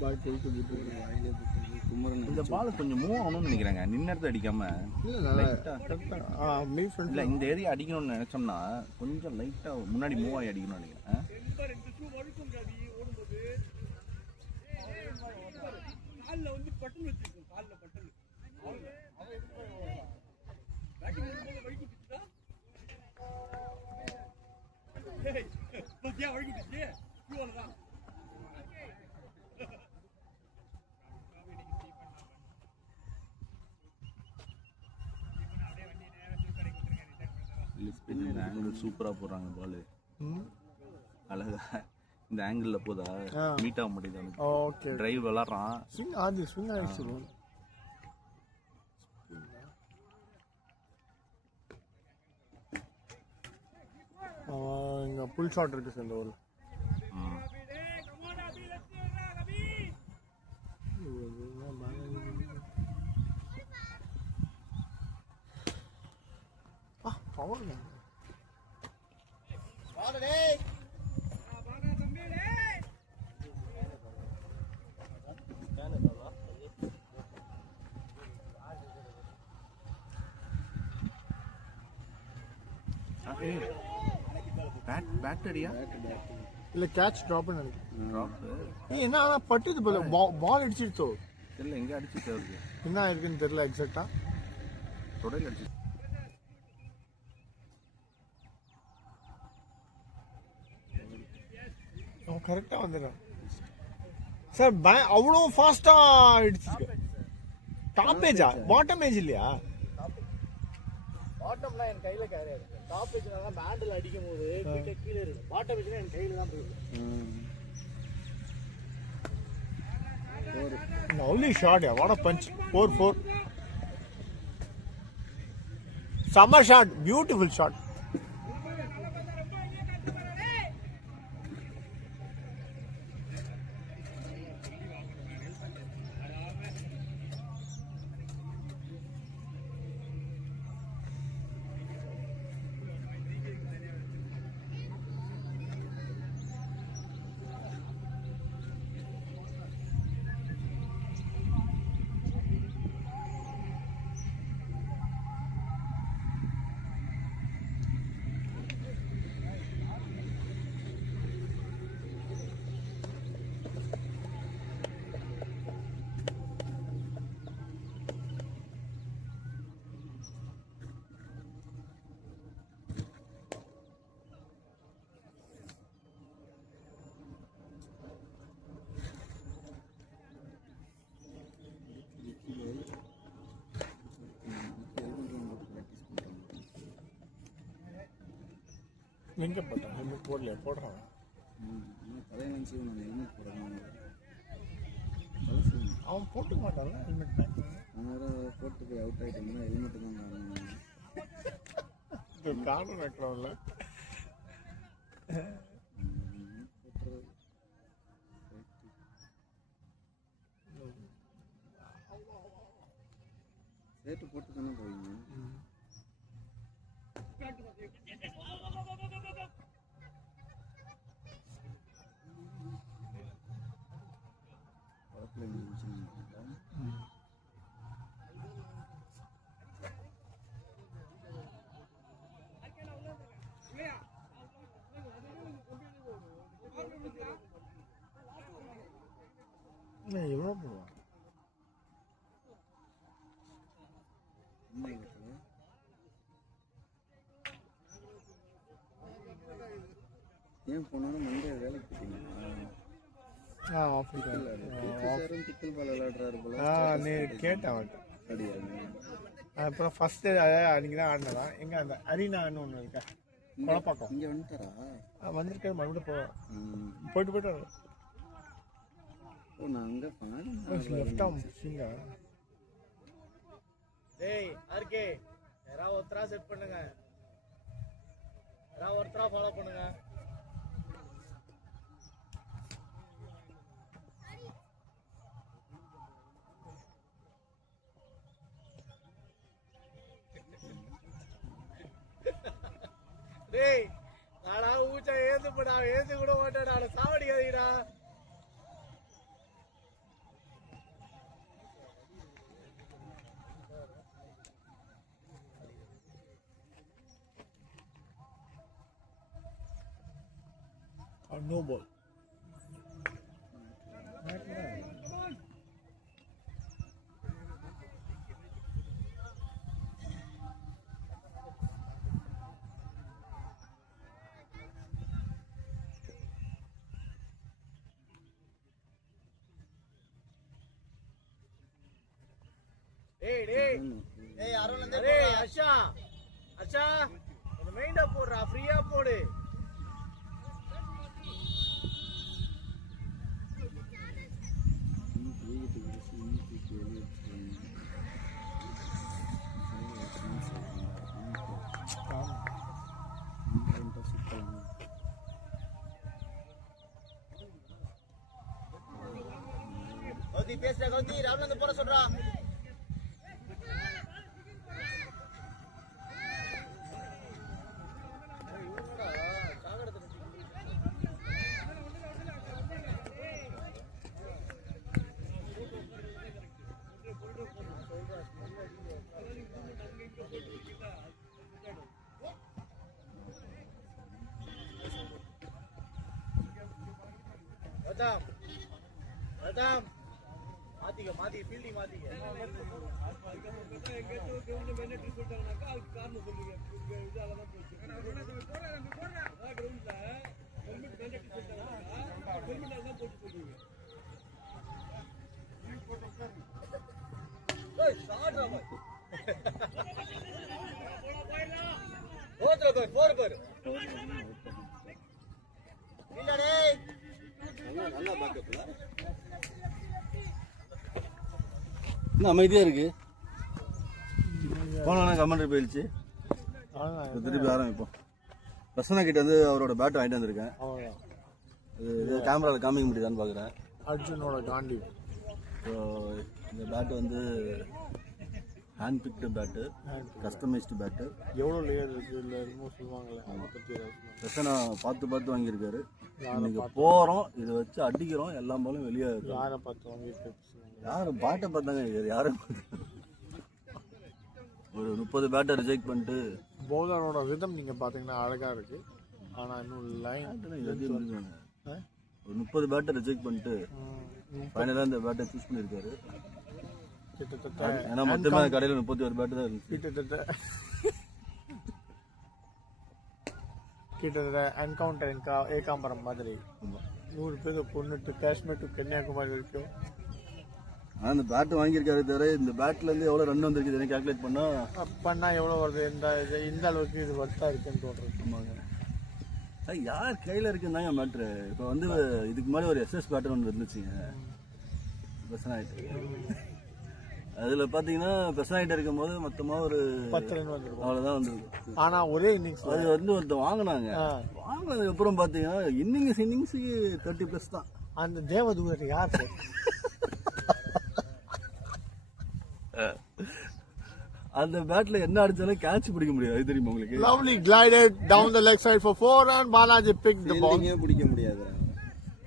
பால் போயிட்டு குமரன் இந்த பால் கொஞ்சம் மூவ் ஆகணும்னு நினைக்கிறாங்க. நின்ன இடத்துல அடிக்காம இல்லை இந்த ஏரியா அடிக்கணும்னு நினைச்சோம்னா கொஞ்சம் லைட்டாக முன்னாடி மூவ் ஆகி அடிக்கணும்னு நினைக்கிறேன். ஆங்கிள் சூப்பராக போடுறாங்க பால். அழகா இந்த ஆங்கிளில் போதா மீட் ஆக மாட்டேங்குது. ஓகே, டிரைவ் விளாட்றான். ஸ்விங் ஆகுது, ஸ்விங் ஆகிடுச்சு. இங்கே புல் ஷாட் இருக்கு சார் இந்த ஒரு. பவர் பேட்டரியா இல்லை கேட்ச் ட்ராப்னு நினைக்கிறேன். என்ன ஆனால் பட்டுது போல பால் அடிச்சிருச்சோ தெரியல, எங்கே அடிச்சுட்டு இருக்கு, என்ன இருக்குன்னு தெரியல எக்ஸாக்டா. தொடையில் அடிச்சு. அவன் கரெக்டாக வந்துடுறான் சார். அவ்வளோ ஃபாஸ்ட்டாக அடிச்சிருக்கு. டாப் ஏஜா பாட்டம் ஏஜ் இல்லையா? பாட்டம்லாம் என் கையில் கிடையாது. டாப் ஏஜ்னால பேண்டில் அடிக்கும் போது கீழே இருக்கு. பாட்டம் ஏஜ்னா என் கையில் தான் போயிருக்கு. Lovely shot. What a punch. 4-4. Summer shot, beautiful shot. எங்கே போட்டான்? ஹெல்மெட் போடலையா? போடுறான். அவன் போட்டுக்க மாட்டான்ல ஹெல்மெட். போட்டு அவுட் ஆகிட்டோம்னா ஹெல்மெட்டு தான் காரணம் வைக்கலாம்ல. சேட்டு போட்டு தானே போவீங்க. எவ்வளோ போடுவான்? ஏன் போனாலும் மண்டே வேலைக்கு போட்டீங்க? திக்கல் பால் விளையாடுறாரு போல. நீ கேட்டேன் அவன்கிட்ட. அப்புறம் ஃபர்ஸ்ட் அன்னைக்கு தான் ஆடினதான். எங்க அந்த அரினான்னு ஒன்று இருக்கா குழப்பாக்கம், இங்கே வந்துட்டாரா? வந்திருக்காரு. மறுபடியும் போயிட்டு வரும். ஓ, நான் அங்கே பாருங்க. டேய் ஆர்கே, யாராவது ஒருத்தரா செட் பண்ணுங்க, யாராவது ஒருத்தரா ஃபாலோ பண்ணுங்க. டேய் நாடா ஊச்சா ஏந்து போடா, ஏந்து கூட மாட்டேடா, சாவடிக்காதீடா. No ball. டேய் அருள்ல டேய் அர்ஷா, அர்ஷா இந்த மெயின்டா போடுறா, ஃப்ரீயா போடு. கௌதி பேசுற, கௌதி ராகுல் வந்து போற சொல்றா. மாத்தி ஃபீல்டிங் மாத்திக்க. இன்னும் அமைதியா இருக்கு. போனா கமெண்ட் போயிடுச்சு. திருப்பி ஆரம்பிப்போம். பிரசன்னா கிட்ட வந்து அவரோட பேட் வாங்கிட்டு வந்திருக்கேன். இது கேமராவில் காமிக்க முடியுதான்னு பார்க்குறேன். அர்ஜுனோட காண்டி. ஸோ இந்த பேட்டு வந்து hand picked bat, customised bat. எவ்வளோ லேயர் இருக்குது இல்லை என்னமோ சொல்லுவாங்களே, அதை பற்றி பிரசன்னா பார்த்து வாங்கியிருக்காரு. இன்னைக்கு போகிறோம், இதை வச்சு அடிக்கிறோம், எல்லா பாலும் வெளியே இருக்கு. யாரை பார்த்து வாங்கிட்டு? யாரும் பாட்டை பார்த்தாங்க, யாரும் ஒரு 30 பேட்டை ரிஜெக்ட் பண்ணிட்டு. பவுலரோட ரிதம் நீங்கள் பார்த்தீங்கன்னா அழகாக இருக்குது. ஆனால் இன்னும் லைன் ஒரு 30 பேட்டை ரிஜெக்ட் பண்ணிட்டு ஃபைனலாக இந்த பேட்டை சூஸ் பண்ணியிருக்காரு. கிட்டத்தட்ட ஏன்னா மொத்தமாக கடையில் 31 பேட்டு தான் இருந்துச்சு. கிட்டத்தட்ட என்கவுண்டர் ஏகாம்பரம் மாதிரி 100 பேர் பொண்ணுட்டு காஷ்மீர் டு கன்னியாகுமரி வரைக்கும். ஆனால் இந்த பேட்டு வாங்கியிருக்காரு தவிர இந்த பேட்லேருந்து எவ்வளோ ரன் வந்துருக்குது கால்குலேட் பண்ணால் எவ்வளோ வருது, இந்த அளவுக்கு இது வர்த்தா இருக்குன்னு தோன்றது. யார் கையில் இருக்குன்னு தாங்க மேட்ரு. இப்போ வந்து இதுக்கு முன்னாடி ஒரு எஸ்எஸ் பேட்டர் ஒன்று இருந்துச்சுங்க, பெர்சனாயிட்டு. அதில் பார்த்தீங்கன்னா பெர்சனாயிட்டு இருக்கும் போது மொத்தமாக ஒரு 10 ரன் வந்துருக்கும், அவ்வளோதான் வந்துருக்கு. ஆனால் ஒரே இன்னிங்ஸ் அது வந்து ஒருத்தர் வாங்கினாங்க. வாங்கினதுக்கப்புறம் பார்த்தீங்கன்னா இன்னிங்ஸுக்கு 30+ தான். அந்த தேவதூதர் யார்? அந்த பேட்ல என்ன அடிச்சாலும் கேட்ச் பிடிக்க முடியாது, அது தெரியுமா உங்களுக்கு? Lovely glided down the leg side for 4 and Balaji picked the ball. பிடிக்க முடியாது.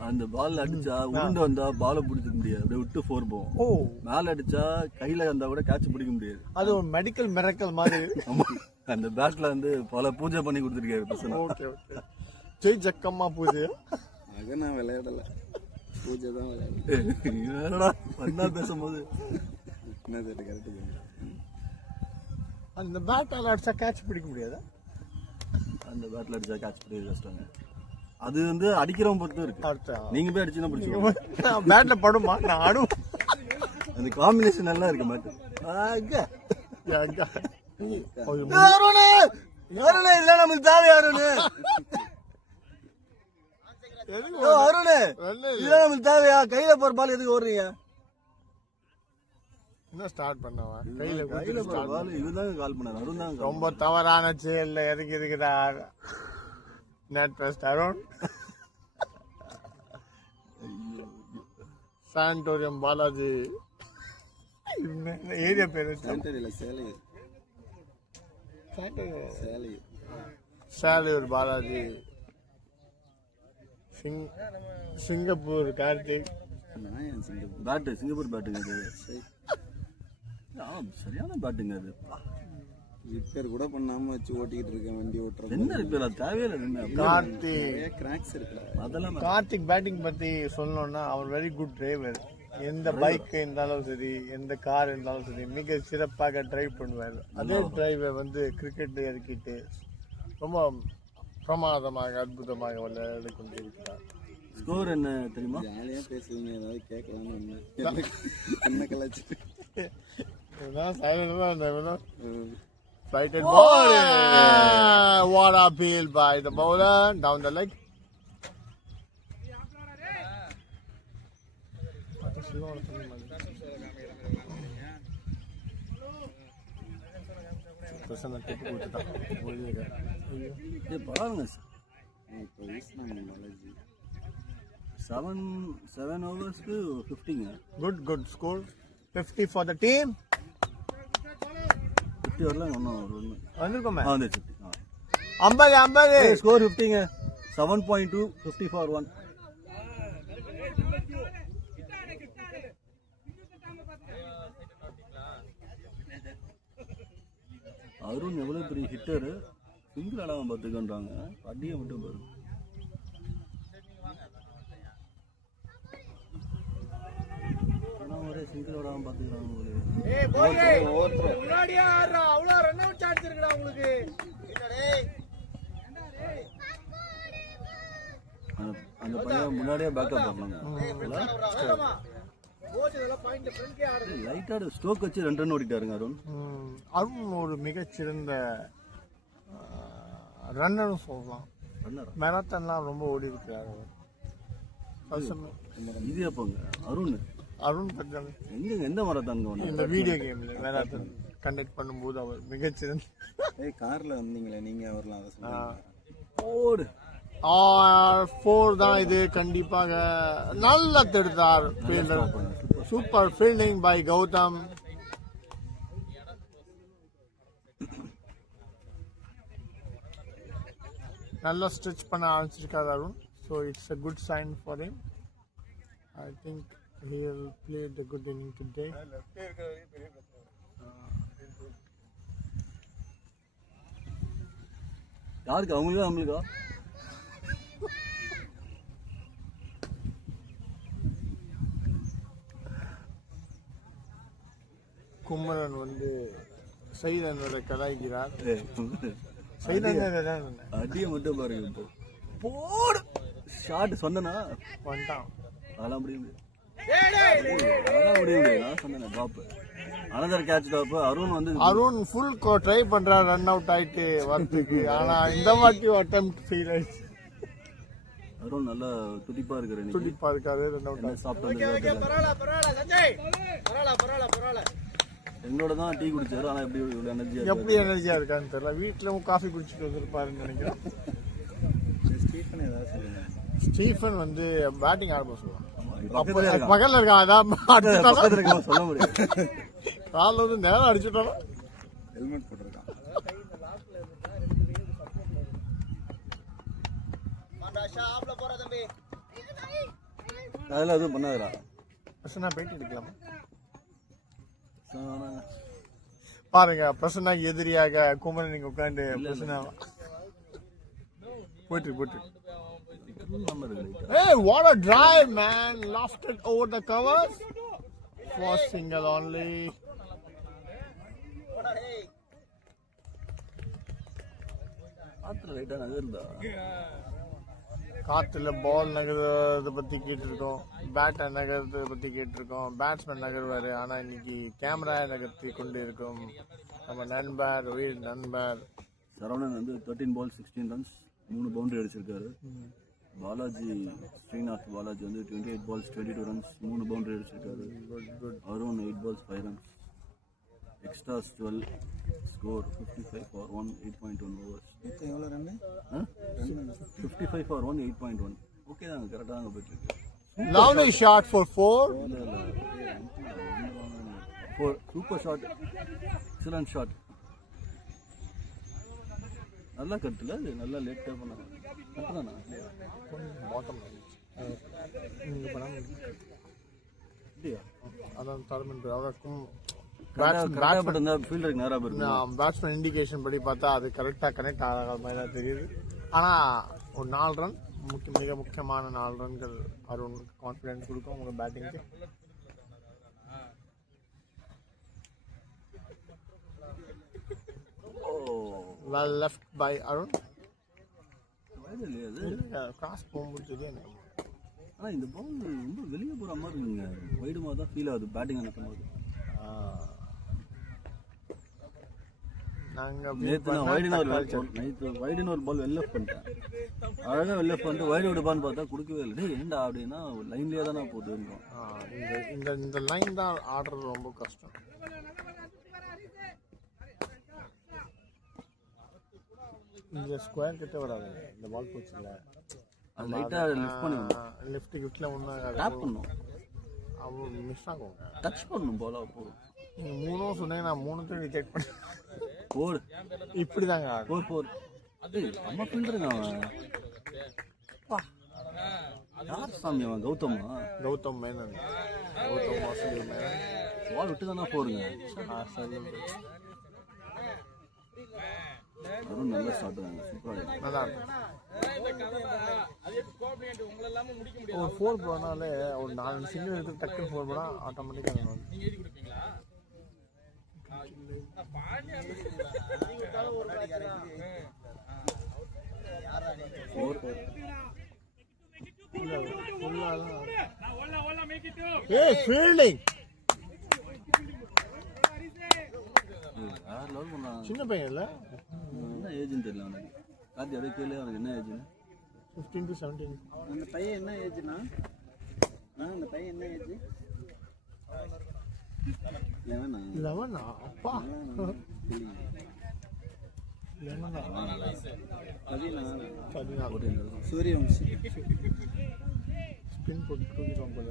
அந்த பால் அடிச்சா உருண்டு வந்தா பாலை பிடிச்சிக்க முடியாது, அப்படியே விட்டு 4 போகும். ஓ, மேல அடிச்சா கையில வந்தா கூட கேட்ச் பிடிக்க முடியாது. அது ஒரு மெடிக்கல் மிரக்கல் மாதிரி. ஆமா, அந்த பேட்ல வந்து பல பூஜை பண்ணி கொடுத்துருக்காரு பசங்க. Okay okay. ஜெய் ஜக்கம்மா பூஜை. அக நான் விளையாடல, பூஜை தான் விளையாடல. என்னடா பண்ணா பேசும்போது என்ன சரி கரெக்டு. அந்த பேட்டால அடிச்சா கேட்ச் பிடிக்க முடியாதா? அந்த பேட்ல அடிச்சா கேட்ச் பிடிக்கிறது கஷ்டங்க. அது வந்து அடிக்கிறவங்க பொறுத்து இருக்கு. அடுத்த நீங்க போய் அடிச்சுன்னா பிடிச்சிக்கோங்க. பேட்ல படுமா? நான் ஆடுவேன். அந்த காம்பினேஷன் நல்லா இருக்கு மேட். அருணே இல்ல நமக்கு தேவை அருணு. அருணு இல்ல நமக்கு தேவையா? கையில போற பால் எதுக்கு ஓடுறீங்க? என்ன ஸ்டார்ட் பண்ணவா? கையில கையில போற பால் இதுதான் கால் பண்ணாரு. அருண் தான் ரொம்ப தவறான செயல்ல எதுக்கு இருக்கிறார் net best Arun. Sanatorium Balaji area பேரு சாண்டரியில சேலையூர். சாலையூர் பாலாஜி. சிங்கப்பூர் கார்த்திக். நான் என் சிங்கப்பூர் பேட்டு சிங்கப்பூர் பேட்டுங்க அது. சரியான பேட்டுங்க அது. ரிப்பேர் கூட பண்ணாம வச்சு ஓட்டிக்கிட்டு இருக்கேன், வண்டி ஓட்டுறது. என்ன ரிப்பேர்? அது தேவையில்லை. கார்த்திக் கிராக்ஸ் இருக்குல்ல, அதெல்லாம் கார்த்திக் பேட்டிங் பத்தி சொல்லணும்னா அவர் வெரி குட் டிரைவர். எந்த பைக் இருந்தாலும் சரி, எந்த கார் இருந்தாலும் சரி, மிக சிறப்பாக டிரைவ் பண்ணுவார். அதே டிரைவை வந்து கிரிக்கெட் இறக்கிட்டு ரொம்ப பிரமாதமாக அற்புதமாக விளையாடி கொண்டிருக்கிறார். ஸ்கோர் என்ன தெரியுமா? ஜாலியா பேசுவீங்க, ஏதாவது கேட்கலாம்னு என்ன கலாச்சு. Flighted ball. What a appeal by the bowler down the leg. பாருங்க இப்போ வீசினாங்க knowledge. 7 ஓவர்ஸ்க்கு 50ங்க. Good score. 50 for the team. 50 வரலாம் ஒன்றும் வந்திருக்கோமே. வந்துச்சு 50 ஸ்கோர் 50ங்க. 7.2 50 for 1. அருண் எவ்வளவு பெரிய ஹிட்டரு, சிங்கிள் ஆடாம பார்த்துக்கன்றாங்க. அடியை மட்டும் பாருங்க. ஒரே சிங்கிள் ஆடாம பார்த்துக்கிறாங்க. அந்த பையன் முன்னாடியே பேக்கப் பண்ணாங்க. லைட்டா ஸ்ட்ரோக் வச்சு 2 ரன் ஓடிட்டாருங்க அருண். அருண் ஒரு மிகச்சிறந்த ரன்னரும் சொல்லலாம். மேரத்தான்லாம் ரொம்ப ஓடி இருக்கிறார். ஈஸியா போங்க அருண் பற்றி எந்த மரத்தாங்க இந்த வீடியோ கேம்ல மேரத்தான் கண்டக்ட் பண்ணும்போது அவர் மிகச்சிறந்த. கார்ல வந்தீங்களே நீங்க, அவர்லாம் ஓடு 4 தான் இது. கண்டிப்பாக நல்லா தடுத்தார் fielder. Super fielding by Gautham. நல்லா ஸ்ட்ரெச் பண்ண ஆரம்பிச்சிருக்காரு Arun. So it's a good sign for him. I think he will play the good inning today. யாருக்கு? அவங்களுக்கு நம்மளுக்கா? குமரன் வந்து சைதனோட கலாய்க்கிறார். சைதன் அடியை மட்டும் பாருங்க. இப்போ போடு ஷாட் சொன்னா வந்துட்டான். அதெல்லாம் முடியும். நான் சொன்னேன் பாப்பு another catch top. Arun full dry பண்றாரு ரன் அவுட் ஆயிட்டு வரதுக்கு. ஆனா இந்த வாட்டி அட்டெம்ப்ட் ஃபெயில் ஆயிடுச்சு. அருண் நல்லா துடிப்பா இருக்காரு. ரன் அவுட் சாப்பிட்டு எங்களோட தான் டீ குடிச்சாரு. ஆனா எப்படி எனர்ஜியா இருக்கான்னு தெரியல. வீட்டுல காஃபி குடிச்சிட்டு வந்திருப்பாருன்னு நினைக்கிறேன். ஸ்டீஃபன் வந்து பேட்டிங் ஆரம்ப சொல்லுவான். பக்கத்துல இருக்கான். அதான் சொல்ல முடியும். காலில் வந்து நேரம் அடிச்சுட்டாலும் ஹெல்மெட் போட்டிருக்கான். போற தம்பி அதெல்லாம் எதுவும் பண்ணாதுடா. பிரசன்னா பேட்டி எடுக்கலாமா? ஆனா, பாருங்க பிரசன்னா எதிரியாக குமரன் நீங்க உட்காந்து பிரசன்னா போயிட்டு நம்ம இருக்கு. Hey, what a drive, man! Lofted over the covers. For single only. ஆத்துல லைட்டா நகர்ந்தா. காத்துல பால் நகர்றத பத்தி கேட்டிருக்கோம், பேட்டை நகர்றத பத்தி கேட்டிருக்கோம், பேட்ஸ்மேன் நகர்வாரு. ஆனா இன்னைக்கு கேமரா நகர்த்தி கொண்டு இருக்கும் நம்ம நண்பர் உயிர் நண்பர் சரவணன் வந்து 13 balls 16 runs 3 பவுண்டரி அடிச்சிருக்காரு. பாலாஜி ஸ்ரீநாத் பாலாஜி வந்து 28 balls 22 runs 3 பவுண்டரி அடிச்சிருக்காரு. Arun 8 balls 5 runs. Extras 12 score 55 for 1 8.1 overs. எவ்வளோ ரன்னு? 55 for 1 8.1. ஓகே தாங்க, கரெக்டாக தாங்க போயிட்டு இருக்கு. lovely shot for 4. Super shot, excellent shot. நல்லா கட்டுல, நல்லா லேட்டாக பண்ணாங்க. கரெக்டானா பாட்டம் இங்க படம் இல்லையா? அதான் தரமின் அவருக்கும் கரெக்டாக பட்டிருந்தா ஃபீல்டருக்கு நேராக போயிருக்கும். பேட்ஸ்மேன் இண்டிகேஷன் படி பார்த்தா அது கரெக்டாக கனெக்ட் ஆகாத மாதிரி தான் தெரியுது. ஆனால் ஒரு 4 ரன் மிக முக்கியமான 4 ரன்கள் அருண் கான்ஃபிடென்ஸ் கொடுக்கும் உங்கள் பேட்டிங்க்கு. Well left by Arun. இல்லையா அது? கிராஸ் போகும்போது தெரியும். ஆனால் இந்த பால் ரொம்ப வெளியே போகிற மாதிரி இருக்குங்க. வைடு மாதிரி தான் ஃபீல் ஆகுது பேட்டிங் நடக்கும் போது. நேற்று நான் வைடுன்னு ஒரு பால் வெல் லெஃப்ட் பண்ணிட்டேன். அழகாக வெல் லெஃப்ட் பண்ணிட்டு வைடு விடுப்பான்னு பார்த்தா கொடுக்கவே இல்லை. டேய் ஏண்டா அப்படின்னா லைன்லேயே தானே போகுதுன்றோம். இந்த லைன் தான் ஆடுறது ரொம்ப கஷ்டம். இந்த ஸ்கொயர் கிட்ட வராது இந்த பால் போச்சுல, அது லைட்டாக லிஃப்ட் பண்ணி லெஃப்ட் கிஃப்ட்ல ஒன்றும் டேப் பண்ணும், அவங்க மிஸ் ஆகுங்க. டச் பண்ணணும் போல போதும். நீங்கள் 3 சொன்னீங்க, நான் 3 ரிஜெக்ட் பண்ணேன். போடு இப்படி தாங்க போர் அது நம்ம ஃபீல்டருங்க அவன். யார் சாமி அவன்? கௌதமா? கௌதம் மேனன். கௌதம் வாசுதேவ் மேனன். பால் விட்டு தானே போடுங்க. அதுவும் நல்ல ஸ்டார்ட் தாங்க, சூப்பராக நல்லா இருக்கும். ஒரு 4 போனாலே ஒரு 4 சிங்கிள் எடுத்து டக்குன்னு 4 போனால் ஆட்டோமேட்டிக்காக சின்ன பையன் இல்ல, என்ன ஏஜ்னு தெரியல அவனுக்கு. கார்த்தி அப்படியே கேளு, அவனுக்கு என்ன ஏஜ்னு. 15 to 17. அந்த பையன் என்ன ஏஜ்னா? அந்த பையன் என்ன ஏஜ்? 11 அப்பா. 11 சூரியவம்சி ஸ்பின் போட்டு தூக்கிடுவான் போல.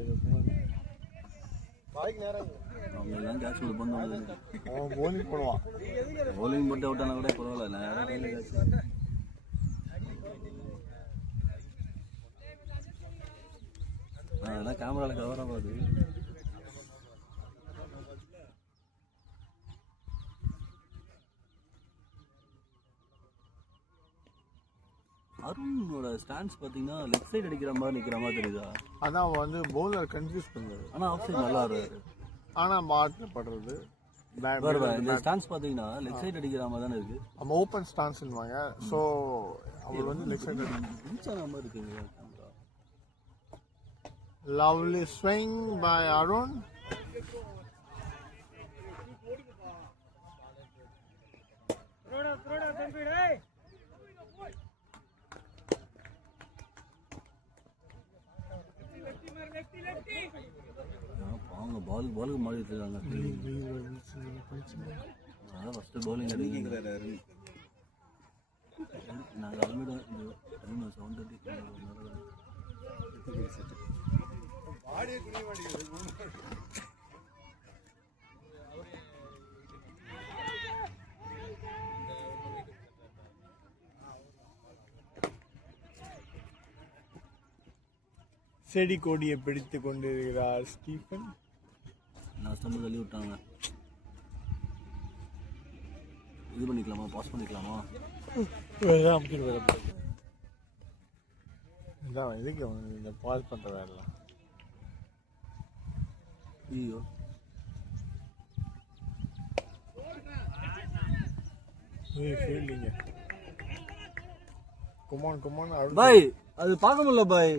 அவங்க எல்லாம் கேட்ச் கொடுப்பாங்க. அவன் bowling போடுவான். பவுலிங் போட்டு அவுட் ஆனால் கூட பரவாயில்ல. அதெல்லாம் கேமராவில் கவர் ஆகாது. அருணோட ஸ்டாண்ட்ஸ் பார்த்தீங்கன்னா லெஃப்ட் சைடு அடிக்கிற மாதிரி நிற்கிற மாதிரி தெரியுதா? அதான் அவன் வந்து பவுலர் கன்ஃபியூஸ் பண்ணுறது. ஆனால் ஆஃப் சைடு நல்லா இருக்காரு. ஆனால் மாட்டில் படுறது இந்த ஸ்டாண்ட்ஸ் பார்த்தீங்கன்னா லெஃப்ட் சைடு அடிக்கிற மாதிரி தானே இருக்கு. நம்ம ஓப்பன் ஸ்டான்ஸ்னுவாங்க. ஸோ அவர் வந்து லெஃப்ட் சைடு ரீச் ஆன மாதிரி இருக்குங்க camera. Lovely swing by Arun. அவங்க பாலுக்கு மாறி வச்சிருக்காங்க. அதான் ஃபஸ்ட்டு பவுலிங் அடிக்கிறாரு. நாங்கள் ஆல்ரெடி 7:30 செடி கொடியை பிடித்து கொண்டிருக்கிறார் ஸ்டீஃபன். நான் ஸ்டம்பு தள்ளி விட்டாங்க. இது பண்ணிக்கலாமா, பாஸ் பண்ணிக்கலாமா? இதான் இதுக்கு இந்த பாஸ் பண்ணுற வேலை. ஐயோ ஃபீல்டிங்க. குமான் பாய், அது பார்க்க முடியல பாய்.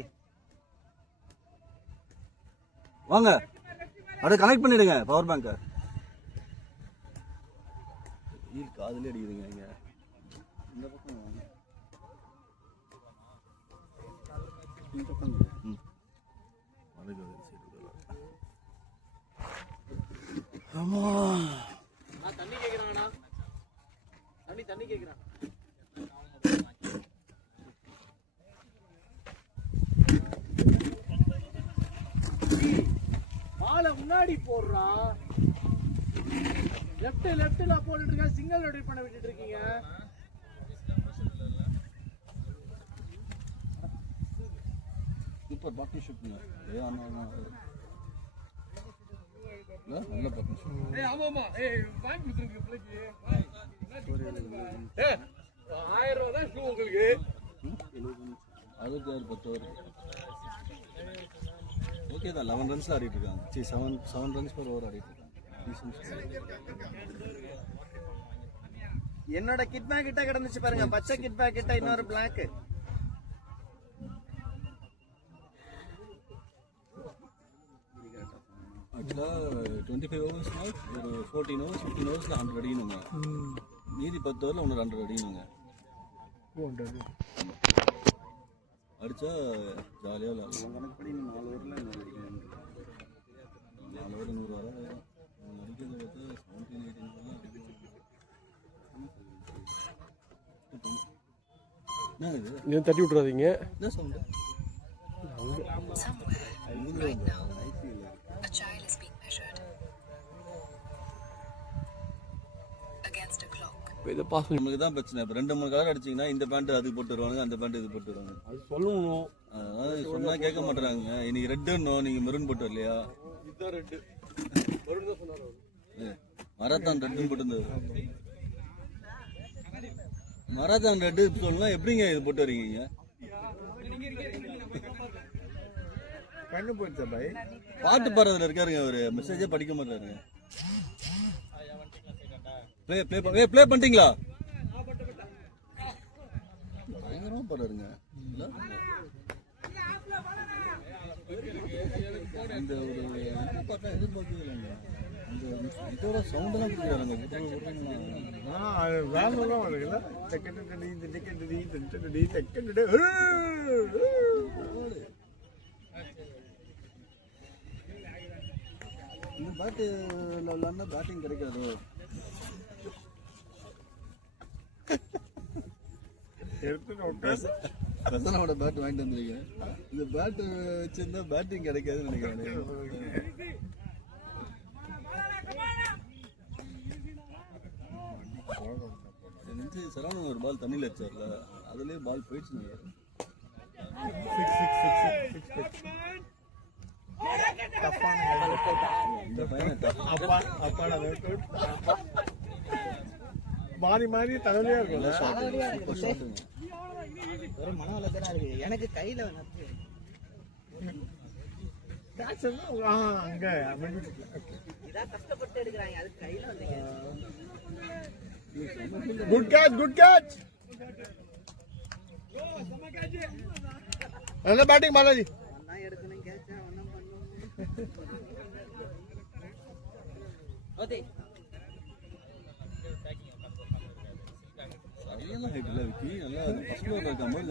வாங்க, அதை கனெக்ட் பண்ணிடுங்க பவர் பேங்கை. காதுல அடிக்குதுங்க இங்க. இந்த பக்கம் வாங்க. இந்த பக்கம் அதுக்கு ஆமா. நான் தண்ணி கேக்குறானா? தண்ணி கேக்குறான். மாலை முன்னாடி போடுறா. லெஃப்ட்ல போட்டுட்டு இருக்கா. சிங்கிள் ரொட்டேட் பண்ண விட்டுட்டு இருக்கீங்க. சூப்பர் பார்ட்னர்ஷிப்ங்க. நல்ல பார்ட்னர்ஷிப். ஆமாமா. வாங்கி கொடுத்துருங்க பிள்ளைக்கு. 1000 ரூபா தான் ஷூ உங்களுக்கு. 66 10 ஓவர். ஓகே தான். 11 ரன்ஸ்ல ஆடிட்டு இருக்காங்க. 7 ரன்ஸ் per ஓவர் ஆடிட்டு இருக்காங்க. என்னோட கிட் பேக் கிட்ட கிடந்துச்சு பாருங்க. பச்சை கிட் பேக் கிட்ட இன்னொரு பிளாக். ஆக்சுவலாக 25 ஓவர்ஸ்னா ஒரு 14 ஓவர்ஸ் 15 ஓவர்ஸில் 100 அடிக்கணுங்க. மீதி 10 ஓவரில் ஒன்று 200 அடிக்கணுங்க. அடித்தா ஜாலியாக விளாடலாம். கணக்குப்படி 4 ஓவரில் 100 அடிக்கணும். 4 ஓவர் 100 வர அடிக்கிறது பார்த்து 17 18 ஓவரில் என்ன இது? நீங்கள் தட்டி விட்றாதீங்க. என்ன sound? A child is being measured against a clock. இதை பாஸ் நமக்கு தான் பிரச்சனை. இப்போ 2-3 கலர் அடிச்சிங்கன்னா இந்த பேண்ட் அது போட்டு வருவாங்க, அந்த பேண்ட் இது போட்டு வருவாங்க. அது சொல்லணும். அதாவது சொன்னா கேட்க மாட்டேறாங்க. இன்னைக்கு ரெட்டுன்னு நீங்க மெரூன் போட்டு வரலையா? இதுதான் ரெட்டு. மறுபடியும் தான் சொன்னார். மராத்தான் ரெட்டுன்னு போட்டு மராத்தான் ரெட்டு சொல்லலாம். எப்படிங்க இது போட்டு வரீங்க? கண்ணு போயிடுச்சா பாய்? பாட்டு பாடுறதுல இருக்காருங்க அவரு. மெசேஜே படிக்க மாட்டாருங்க. ப்ளே பண்ணிட்டீங்களா? பயங்கரமா பாடுறாருங்க. இந்த ஒரு பார்த்தா எதிர்பார்க்கவே இல்லைங்க. இந்த இதோட சவுண்டெல்லாம் கொடுக்குறாருங்க. வேலைலாம் வருதுல்ல. செகண்ட் இந்த டிக்கெட் செகண்ட் இந்த பேட்டு விளாட்னா பேட்டிங் கிடைக்காது. பிரசனோட பேட் வாங்கிட்டு வந்திருக்கேன். இந்த பேட்டு வச்சிருந்தா பேட்டிங் கிடைக்காதுன்னு நினைக்கிறேன். எனக்கு சரவணன் ஒரு பால் தண்ணியில் அடிச்சார்ல, அதுலேயே பால் போயிடுச்சு. இந்த பையனை மாறி மாறி தலைவலியா இருக்கும்ல. ஒரு மன வளர்த்தா இருக்கு. எனக்கு கையில அங்க இதான் கஷ்டப்பட்டு எடுக்கிறாங்க. அது கையில வந்தீங்க. Good catch. நல்ல பேட்டிங் பாலாஜி. ஒன்னா எடுக்கணும் கேட்சா ஒன்னா பண்ணணும். ஓகே சரியான ஹைட் இல்லை விக்கி. நல்லா ஃபர்ஸ்ட் ஃப்ளோர் இருக்க மாதிரி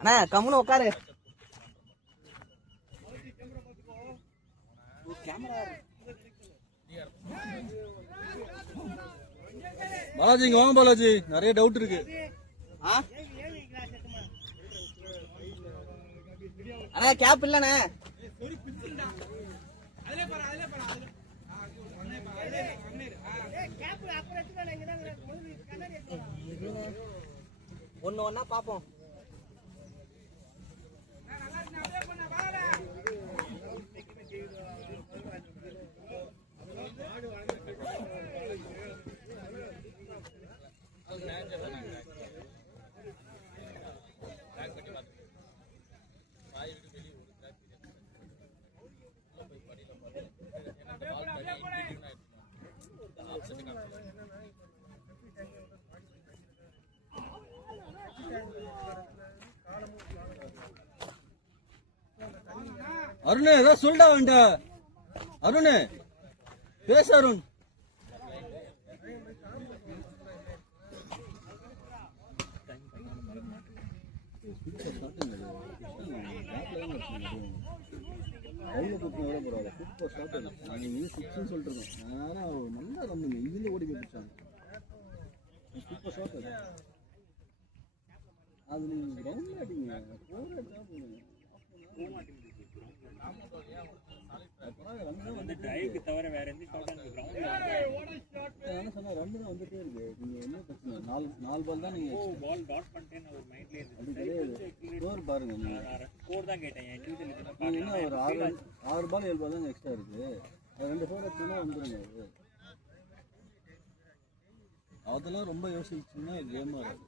அண்ணா கம்முன்னு உட்காரு. பாலாஜி இங்க வாங்க பாலாஜி, நிறைய டவுட் இருக்கு. அண்ணா கேப் இல்லண்ணே. ஒண்ணு ஒண்ணா பாப்போம். அருண் ஏதாவது சொல்லிட்டா வேண்ட. அருண் பேச அருண். நல்லா ரன்னுங்க, இதுல ஓடி போய் பிடிச்சாங்க. சூப்பர் ஷாட் அது. நீங்க ரவுண்ட் ஆட்டிங்க, தவிர வேற எந்த ஷாட் சொன்னா ரன் தான் வந்துட்டே இருக்கு. நீங்க என்ன பிரச்சனை, நாலு பால் தான் நீங்க பால் டாட் பண்ணிட்டேன் ஒரு மைண்ட்லயே அது கிடையாது. ஸ்கோர் பாருங்க, நீங்க ஸ்கோர் தான் கேட்டேன். என்ன ஒரு 6 பால் 7 பால் தான் எக்ஸ்ட்ரா இருக்கு. அது 2 ஸ்கோர் வச்சுன்னா வந்துருங்க. அது அதெல்லாம் ரொம்ப யோசிச்சுன்னா கேம் ஆகாது.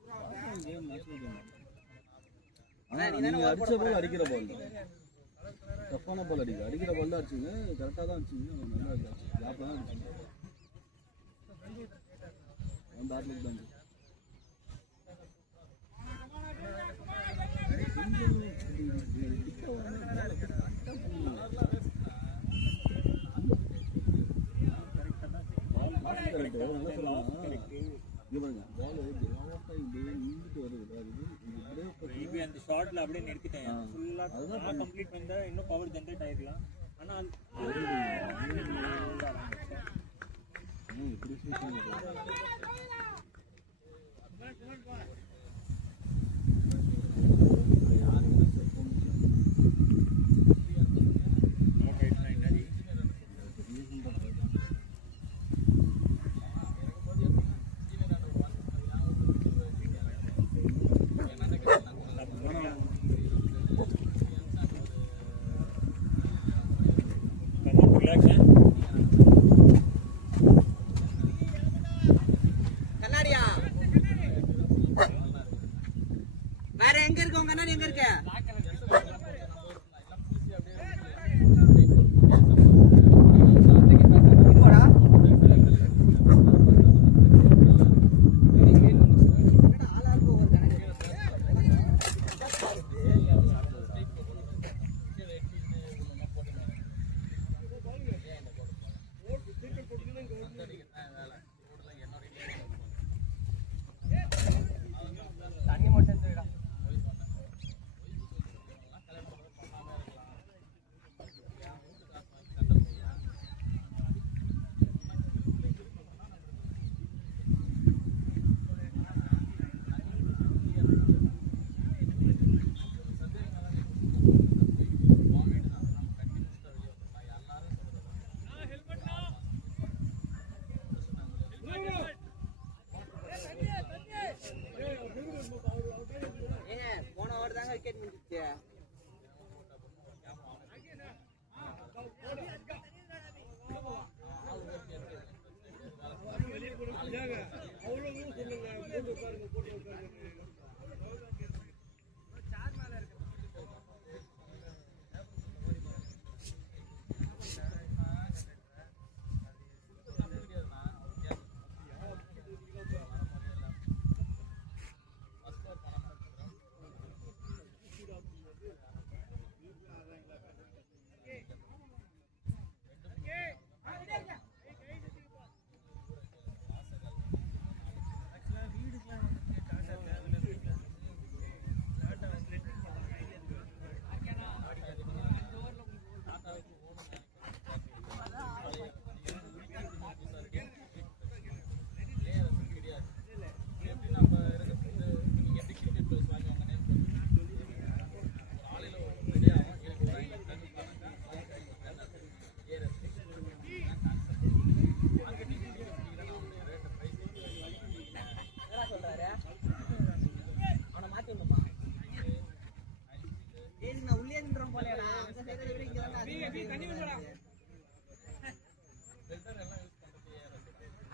Game national game. ஆனா நீங்க அடிச்ச பால் அடிக்கிற பால் தான், டஃப்பான பால் அடிக்கிற பால் தான் அடிச்சிங்க. கரெக்டாக தான் அடிச்சிங்க, நல்லா அடிச்சு லாப்பில் தான் அடிச்சிங்க. பேட் லுக் தான். அந்த ஷாட்ல அப்படியே நிறுத்திட்டேன். ஃபுல்லா கம்ப்ளீட் பண்ணா இன்னும் பவர் ஜெனரேட் ஆயிருக்கலாம். ஆனா கண்ணாடியா வேற எங்க இருக்கு? உங்க கண்ணாடி எங்க இருக்கு?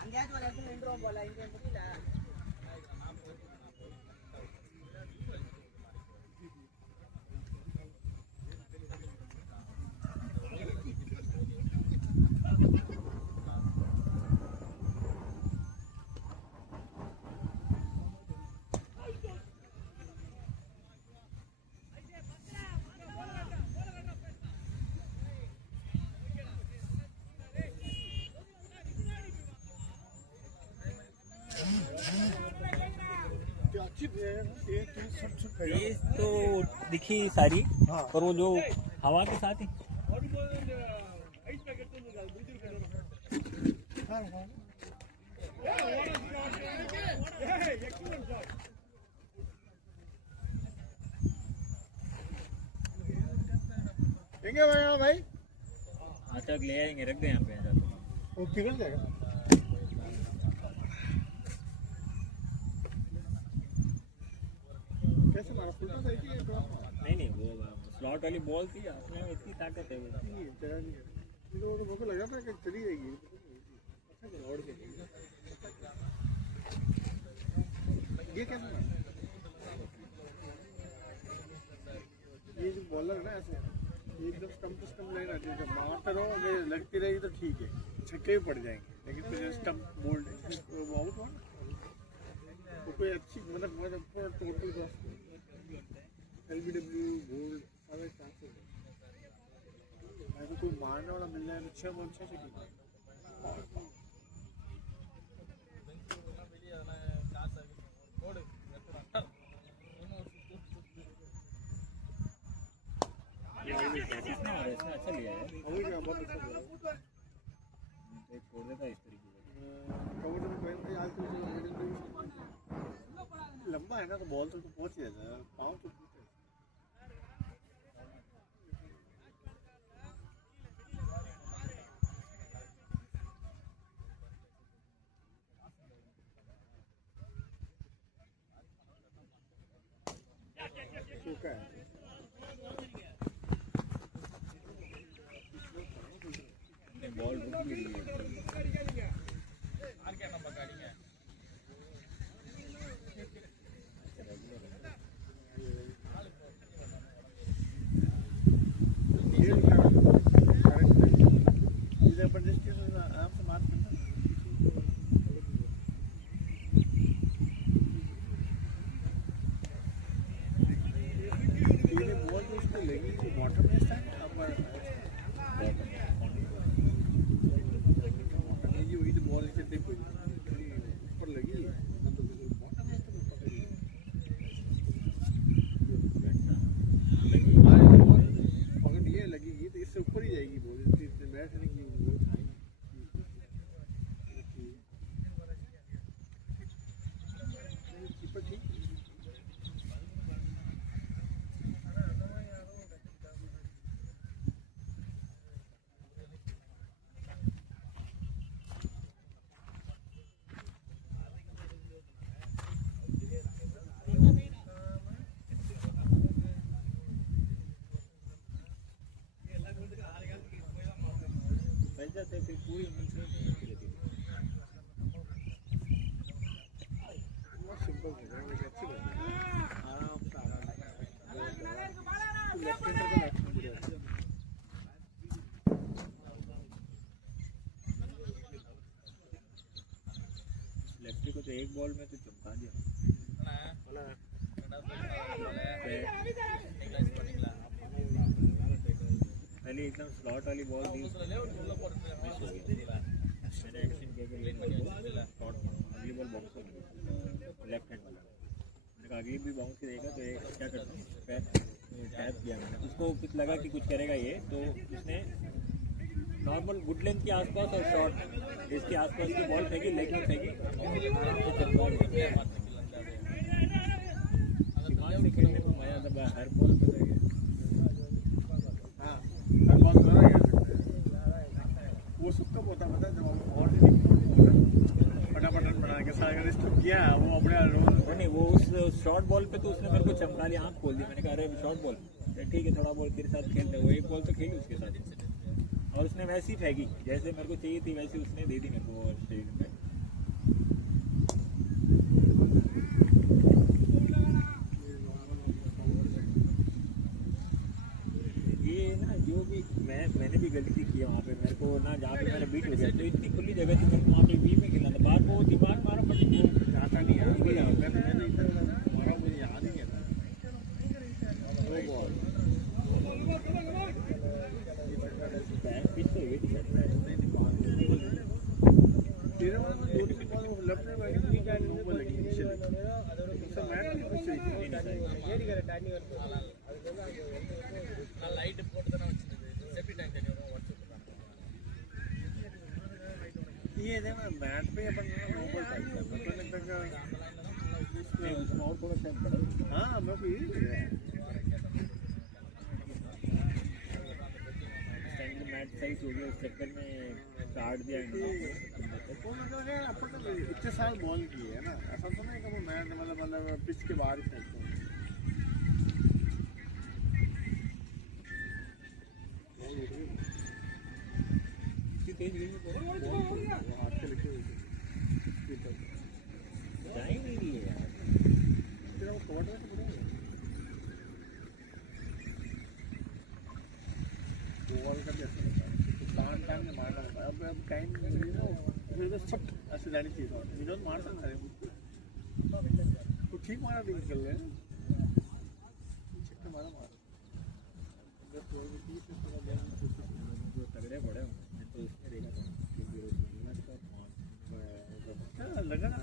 அங்கேயாச்சும் ஒரு இடத்துல நின்றுவோம் போல இங்கே முடியல. तेज तो दिखी सारी, पर वो जो हवा के साथ ही भाई अच्छा ले आएंगे, रख दे यहाँ पे। वो पिघल जाएगा। कैसे मारा फुल तो सही है ड्रॉप। नहीं वो स्लॉट वाली बॉल थी, उसमें इतनी ताकत है वो। नहीं चला नहीं है। मेरे को लगा था कि चली जाएगी। अच्छा और के ये क्या है? ये जो बॉलर है ना ऐसे एकदम स्टंप लाइन आती है, जब मारते रहो अगर लगती रहेगी तो ठीक है, छक्के भी पड़ जाएंगे, लेकिन फिर स्टंप बोल्ड आउट हुआ तो कोई अच्छी मतलब पूरा टोटल LBW बोल्ड सारे चांसेस है। अगर कोई मारने वाला मिल जाए तो अच्छा बहुत अच्छा चाहिए। अच्छा लिया है, अभी क्या बहुत अच्छा बोला। एक छोड़ देता इस तरीके से। कवर तो पहन के आज तो लंबा है ना तो बॉल तो पहुंच ही जाता है, पाँव तो सूखा है। बॉल रुक भी रही है। जाते फिर पूरी सिंपल अच्छी बात है, आराम से लेफ्टी को तो एक बॉल में तो चमका दिया। पहले एकदम स्लॉट वाली बॉल दी, मिस हो गई। मैंने एक्शन किया कि शॉट अगली बॉल बाउंस हो गई लेफ्ट हैंड वाला। मैंने कहा अगली भी बाउंस देगा तो क्या करता हूँ, टैप किया मैंने, उसको कुछ लगा कि कुछ करेगा ये, तो उसने नॉर्मल गुड लेंथ के आसपास और शॉर्ट इसके आसपास की बॉल फेंकी, लेग में फेंकी, आराम से चलता है। दिमाग से खेलने में मजा आता है, हर बॉल पे गया। वो सबका पता है जब हम और फटाफट बना के सागर इसको किया वो अपने नहीं, वो उस शॉर्ट बॉल पे तो उसने मेरे को चमका लिया, आँख खोल दी। मैंने कहा अरे शॉर्ट बॉल ठीक है, थोड़ा बॉल तेरे साथ खेलते, वो एक बॉल तो खेली उसके साथ। और उसने वैसी फेंकी जैसे मेरे को चाहिए थी, वैसी उसने दे दी मेरे को स्टेडियम में। ये ना जो भी मैंने भी गलती की है वहाँ पे, मेरे को ना जहाँ पे मेरा बीट हो गया तो इतनी खुली जगह थी, मेरे को वहाँ पे बीट में खेलना था, बाहर को दिमाग मारा बट जाता नहीं है। मैंने इतना मारा मुझे याद ही नहीं था। पिच तो हुई थी ये मैट पे अपन नॉर्मल टाइप का उसमें और थोड़ा टाइम पड़ा। हाँ मैं भी मैट सही हो गया, उस चक्कर में काट दिया अपन ने इतने साल बॉल किए है ना, ऐसा तो नहीं कि वो मैट मतलब पिच के बाहर ही फेंकते हैं। तेज गई हाथ से लिखे हुए जाए नहीं रही है यार, तेरा वो कवर में तो बॉल का जैसा कान में मारना होता है। अब टाइम मिली ना फिर तो सब ऐसे जानी चाहिए, विनोद मार सकता है तो ठीक मारा नहीं निकल रहे छक्का मारा जो तगड़े पड़े तो उसमें देखा था लगा ना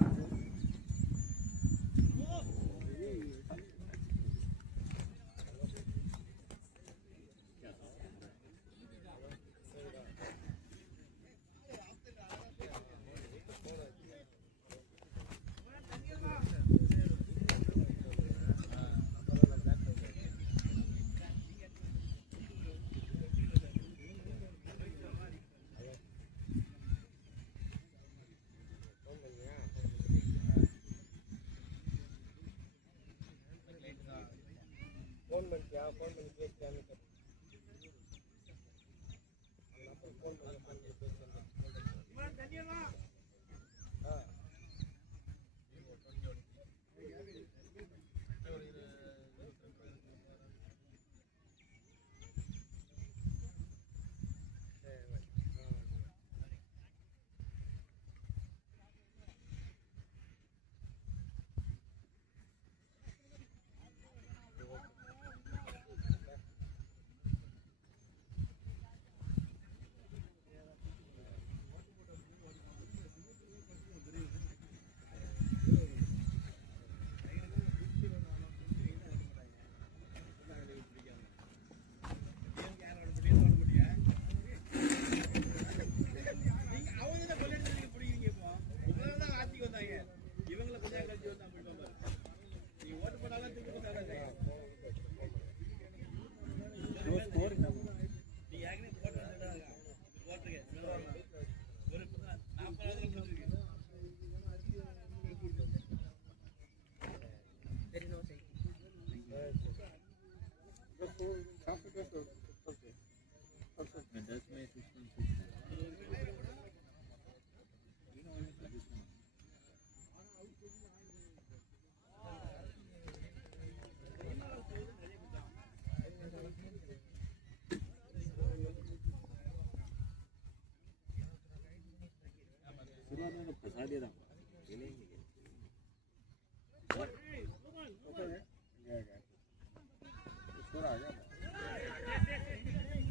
फंसा दिया था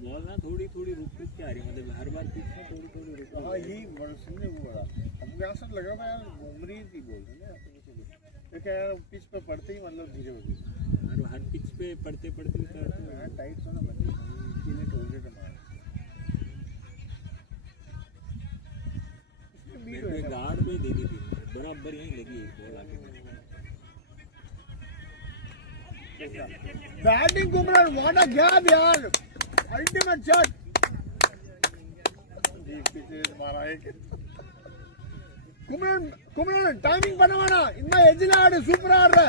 बॉल ना थोड़ी थोड़ी रुक के आ रही है, मतलब हर बार पिच में थोड़ी थोड़ी रुक। हाँ यही सुनने हुआ हमको ऐसा लगा था यार घूम रही थी बोल रहे ना तो क्या यार पिच पे पड़ते ही मतलब धीरे हो गई, हर पिच पे पड़ते पड़ते टाइट सा ना बने इसीलिए टोल के मेरे गार्ड में देनी थी बराबर यहीं लगी बॉल आके। Batting Kumaran what a gap यार, अल्टीमेट शॉट पीछे मारा है कुमरन टाइमिंग பண்ண வேணாம், இன்னும் எஜ்ல ஆடு, சூப்பரா ஆடுற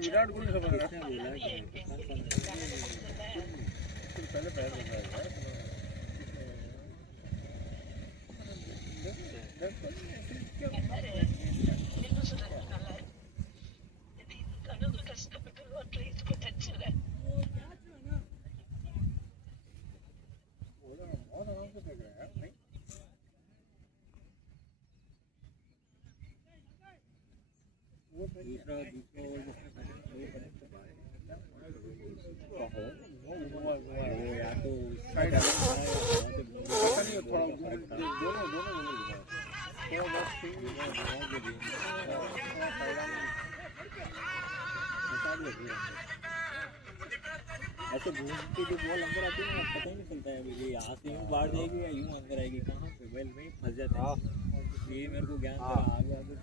विराट कोहली का पहले ऐसे घूम के जो बॉल अंदर आती है ना पता ही नहीं चलता है ये यहाँ से यूँ बाहर जाएगी या यूँ अंदर आएगी कहाँ पे बैल में फंस जाता है ये मेरे को ज्ञान था आगे आगे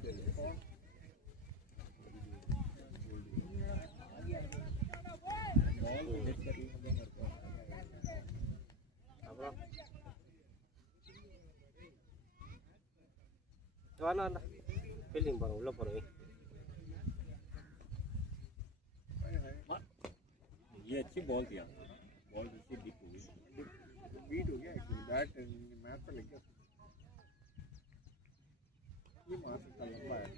ஃபீல்டிங் போகிறோம் உள்ளே போகிறோம் ये अच्छी बॉल थी बॉल जैसी डीप हो गई बीट हो गया एक्चुअली बैट मैच पे लग गया ये मार सकता लंबा है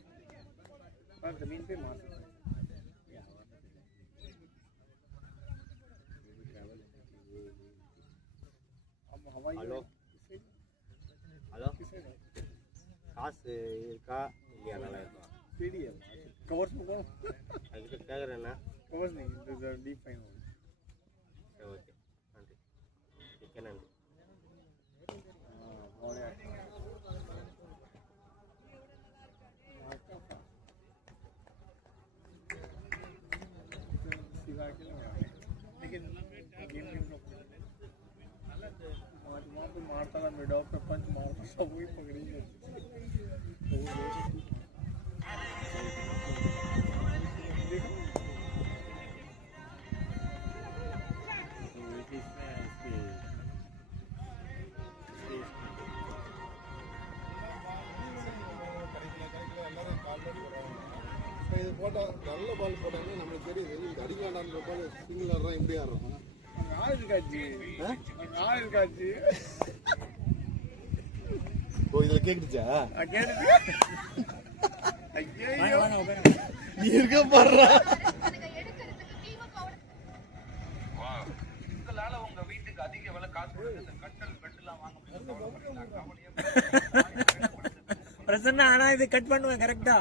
पर जमीन पे मार सकता है ये हवा में ट्रैवल अब हवा हेलो हेलो காசு இருக்கா இல்லையா நல்லா இருக்கா स्पीडी है कवर्स में कौन அதுக்கு கேட்குறேண்ணா कवर्स नहीं दिस आर डीप फाइन சரி ஓகே நன்றி மிக்க நன்றி लेकिन वहाँ पे मारता था मिड ऑफ पे पंच मारता सब वही पकड़ी இது போட்டால் நல்ல பால் போட்டாங்கன்னா நம்மளுக்கு தெரியுது இது அடிக்க வேண்டாம்ன்ற பால் சிங்கிள் ஆடுறோம் எப்படி ஆடுறோம் ஆள் இருக்காச்சு ஆள் இருக்காச்சு ஓ இதில் கேட்டுச்சா நீ இருக்க பாடுறா பிரசன்னா ஆனா இது கட் பண்ணுவேன் கரெக்டா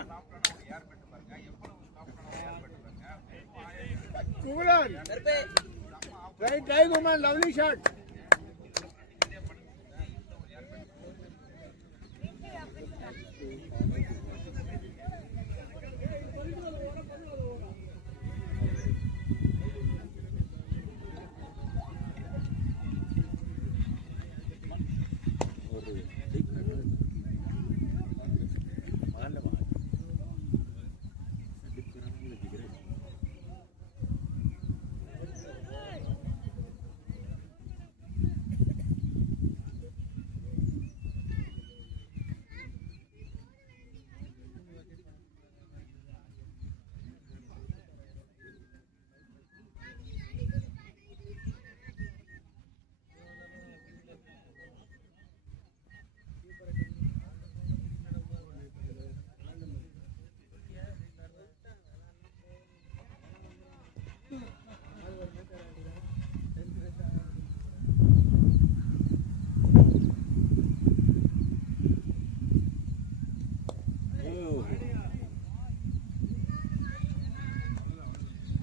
Try Goman, lovely shot.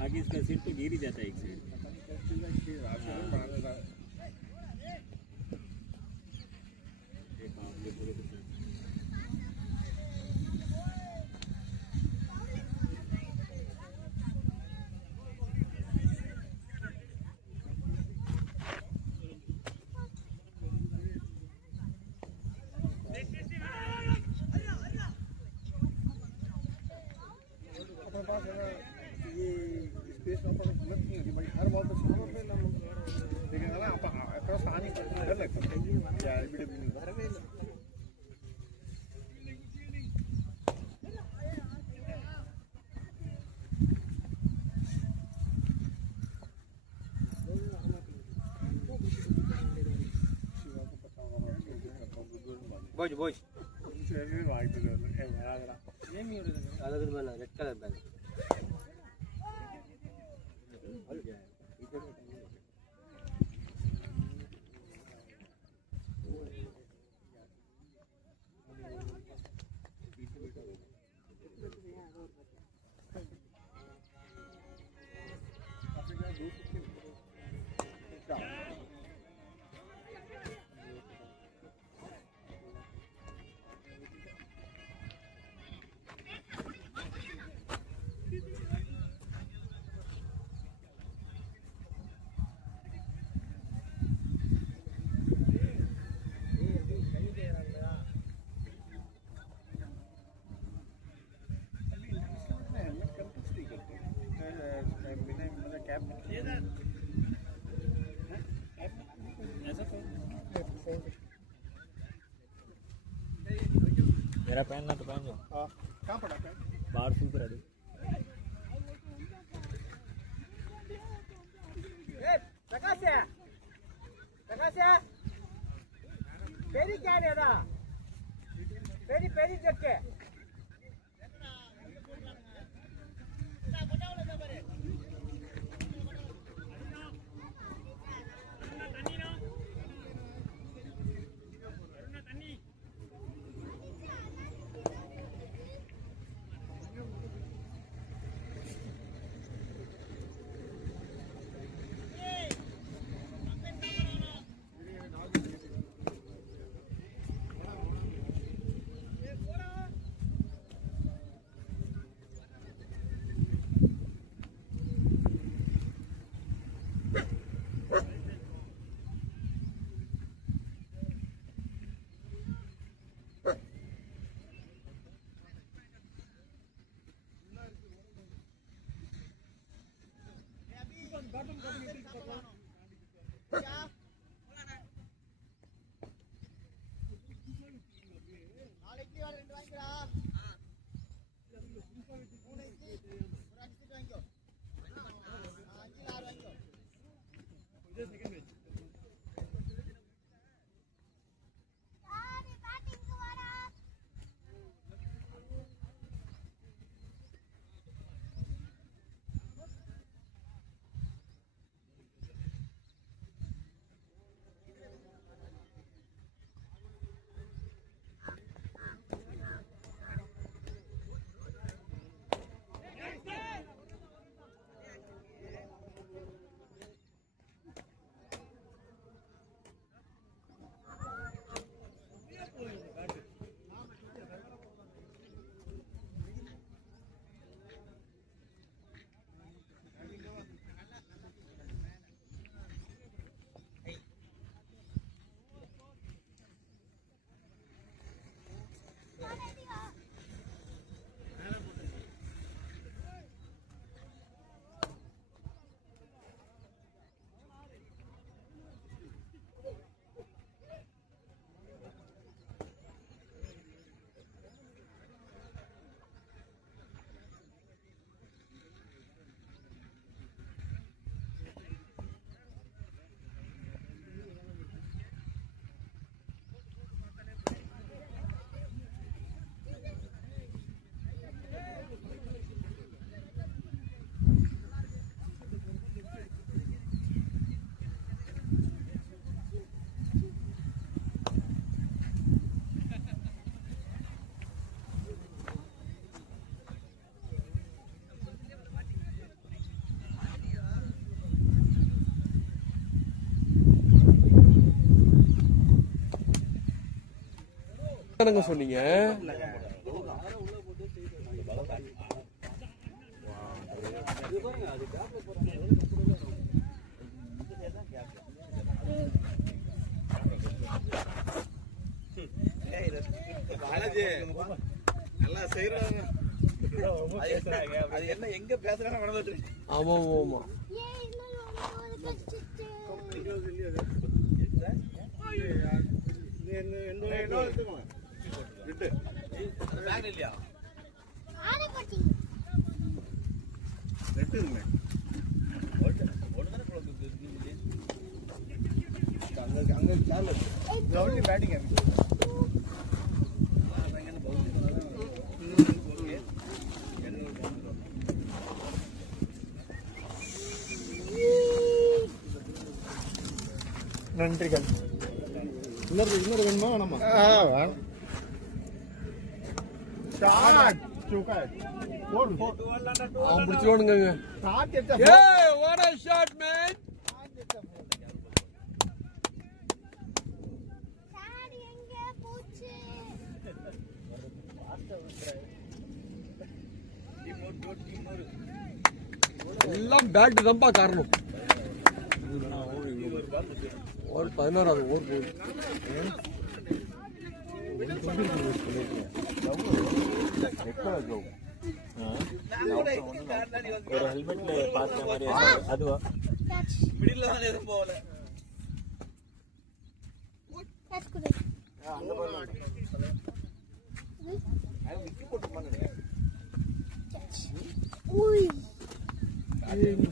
आगे इसका सिर तो गिर ही जाता है एक साइड हर बॉल तो लेकिन अक्रॉस आने डर लगता है ಬಾಯ್ಸ್ ಅದಕ್ಕೆ ಬಣ್ಣ ರೆಡ್ ಕಲರ್ ಬ್ಯಾಗ್ मेरा पहनना तो पहन लो। कहाँ पड़ा था बाहर सूख रहा है। ಪ್ರಕಾಶ ಪೇರಿ ಕ್ಯಾಡಿ ಅದ ಪೇರಿ ಪೇರಿ ಜಕ್ಕೆ என்னங்க சொன்னீங்க நல்லா செய்யறாங்க. அது என்ன எங்க பேசுறாங்க நடந்துட்டு. ஆமா ஆமா இல்லையா அங்க பேட்டிங் நன்றிகள். இன்னொரு வேணுமா வேணாமா? வேணும். ஸ்டார்ட். அவன் பிடிச்சிருவானுங்க. ஏய் வாட் a shot man. சாடி எங்க போச்சு? எல்லாம் பேட் தான்ப்பா காரணம். ஒரு 16வது ஓவர் போகுது. ஒரு ஹெல்மெட்ல பார்த்த மாதிரி அதுவா மிடில் தான் எதுவும் போகல. கேட்ச் கொடு. உய்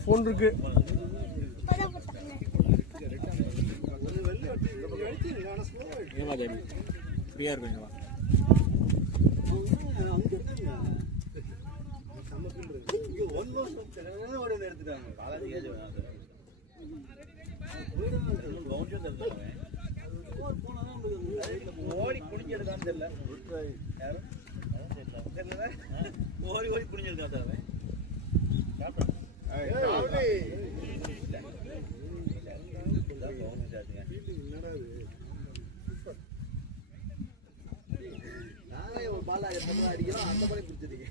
ஃபோன் இருக்கு. பட போட்டாங்க. ஏமா ஜாடி பிஆர் பண்ணுவா எடுத்துட்டாங்க பாலாஜி ஓடி குடிஞ்செடுக்கான்னு தெரியல. ஓடி ஓடி குடிஞ்செடுக்கான் சார் பாலா எத்தனை அடிக்கிறோம் அந்த மாதிரி பிடிச்சிருக்கு.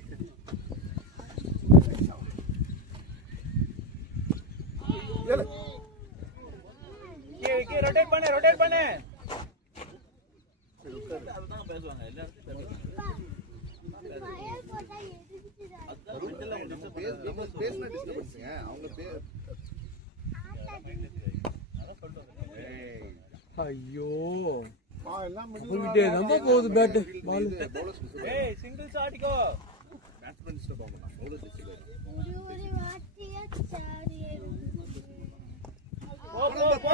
ரொட்டேட் பண்ணு அதுதான் பேசுவாங்க எல்லாரும். ஃபயர் போட்டா எதுக்குடா? பேசினா டிஸ்டர்பன்ஸுங்க அவங்க ஐயோ எல்லாம் போயிட்டே ரொம்ப போகுது பேட் பால். ஏய் சிங்கிள்ஸ் ஆடிக்கோ. பேட்ஸ்மேன் டிஸ்டர்ப் ஆகும் பவுலர் டிஸ்டர்ப் ஒரு வாட்டியா சாடி போ.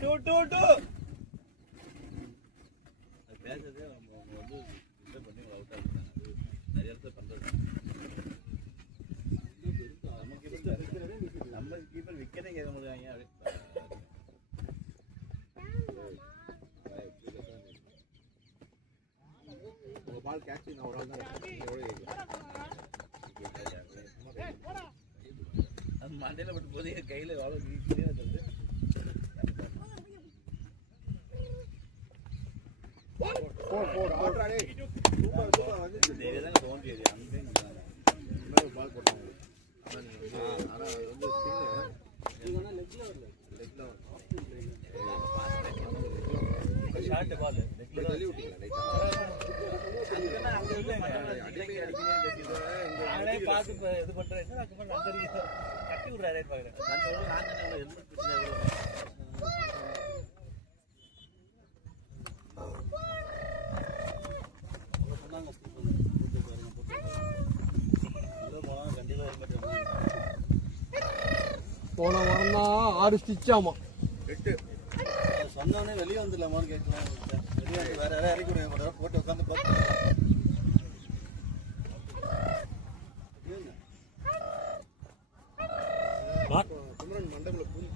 டூ அது பேசுறதே அவங்க வந்து டிஸ்டர்ப் பண்ணி அவுட் ஆகிட்டாங்க. நிறைய இடத்துல பண்றது நம்ம கீப்பர் விக்கெட்டே கேட்க முடியாங்க. உங்க பால் கேட்ச் நான் ஒரு ஆள் தான் அது மண்டையில பட்டு போதே கையில வாழ வீட்டிலே வந்து போடு ஆட்றானே சூப்பர் வந்து தேவையான தோன்றியது அந்த பால் போட்டாங்க. ஆனா அது வந்து ஸ்பின் லெக்ல ஷார்ட் பால் தள்ளி விட்டீங்களா லைட்டா அங்க இல்ல அடிக்கடி நானே பாத்து இது பண்றேன். அதுக்கு அந்த கட்டி விடுறாரே பாக்குறேன். நான் ஹெல்மெட் பிரச்சனை போன வாரம் தான் 6 ஸ்டிச் ஆமா. 8 சொன்னோடனே வெளியே வந்துடலாமான்னு கேட்கலாம். வெளியே வந்து வேற யாரும் இறக்கி விடுங்க போட்டு உட்காந்து பார்த்து குமரன் மண்டபத்துல பூரி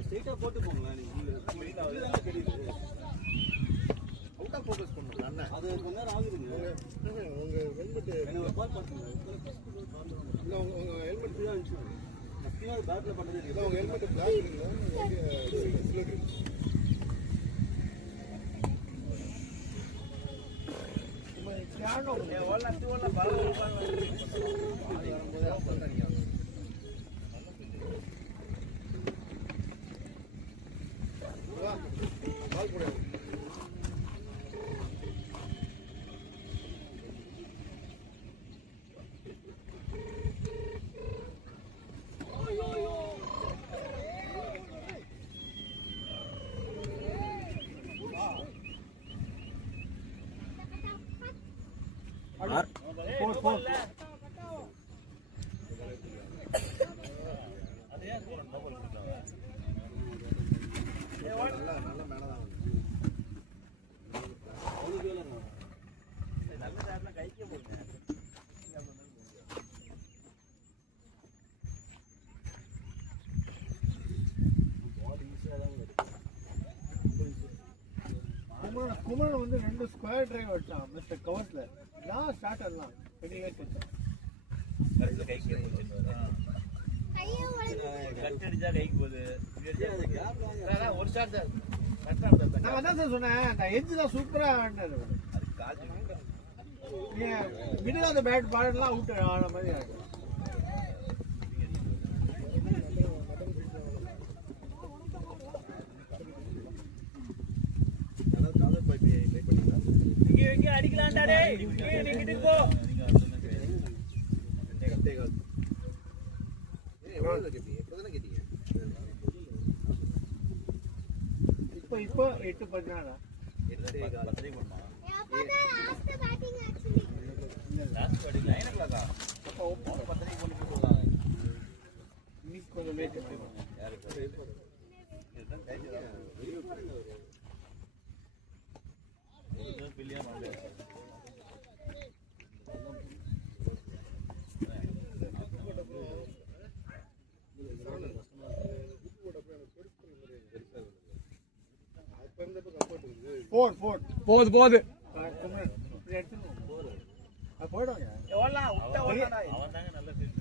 ஸ்ட்ரெயிட்டா போட்டு போங்களேன். நீங்க தெரியுது அவுட்டா ஃபோக்கஸ் பண்ணணும் அண்ணா. அது கொஞ்ச நேரம் ஆகுதுங்க. உங்க ஹெல்மெட் எனக்கு பால் பண்ணுங்க. இல்ல உங்க ஹெல்மெட் ஃபுல்லா இருந்துச்சு. மத்தியம் பேட்ல பண்ணதே இல்ல இல்லை. உங்க ஹெல்மெட் பிளாக் இருக்குல்ல பால் போடு. குமரன் வந்து 2 ஸ்கொயர் டிரைவ் வச்சான் மிஸ்டர் கவர்ஸ்ல. நான் ஸ்டார்டர்லாம் பெரிய வச்சான். ஒரு ஷாட் சார். நான் அதான் சார் சொன்னேன், அந்த எட்ஜ் தான் சூப்பரா ஆடினாரு. மிடில் ஆஃப் த பேட் பால்லாம் அவுட் ஆன மாதிரி ஆகும். இங்க அடிக்கலாம்டா டேய். நீ கிட்ட போ. இப்போ 8-14 இன்னைக்கு கொஞ்சம் லேட். போகுது போகுது போயிடுவாங்க.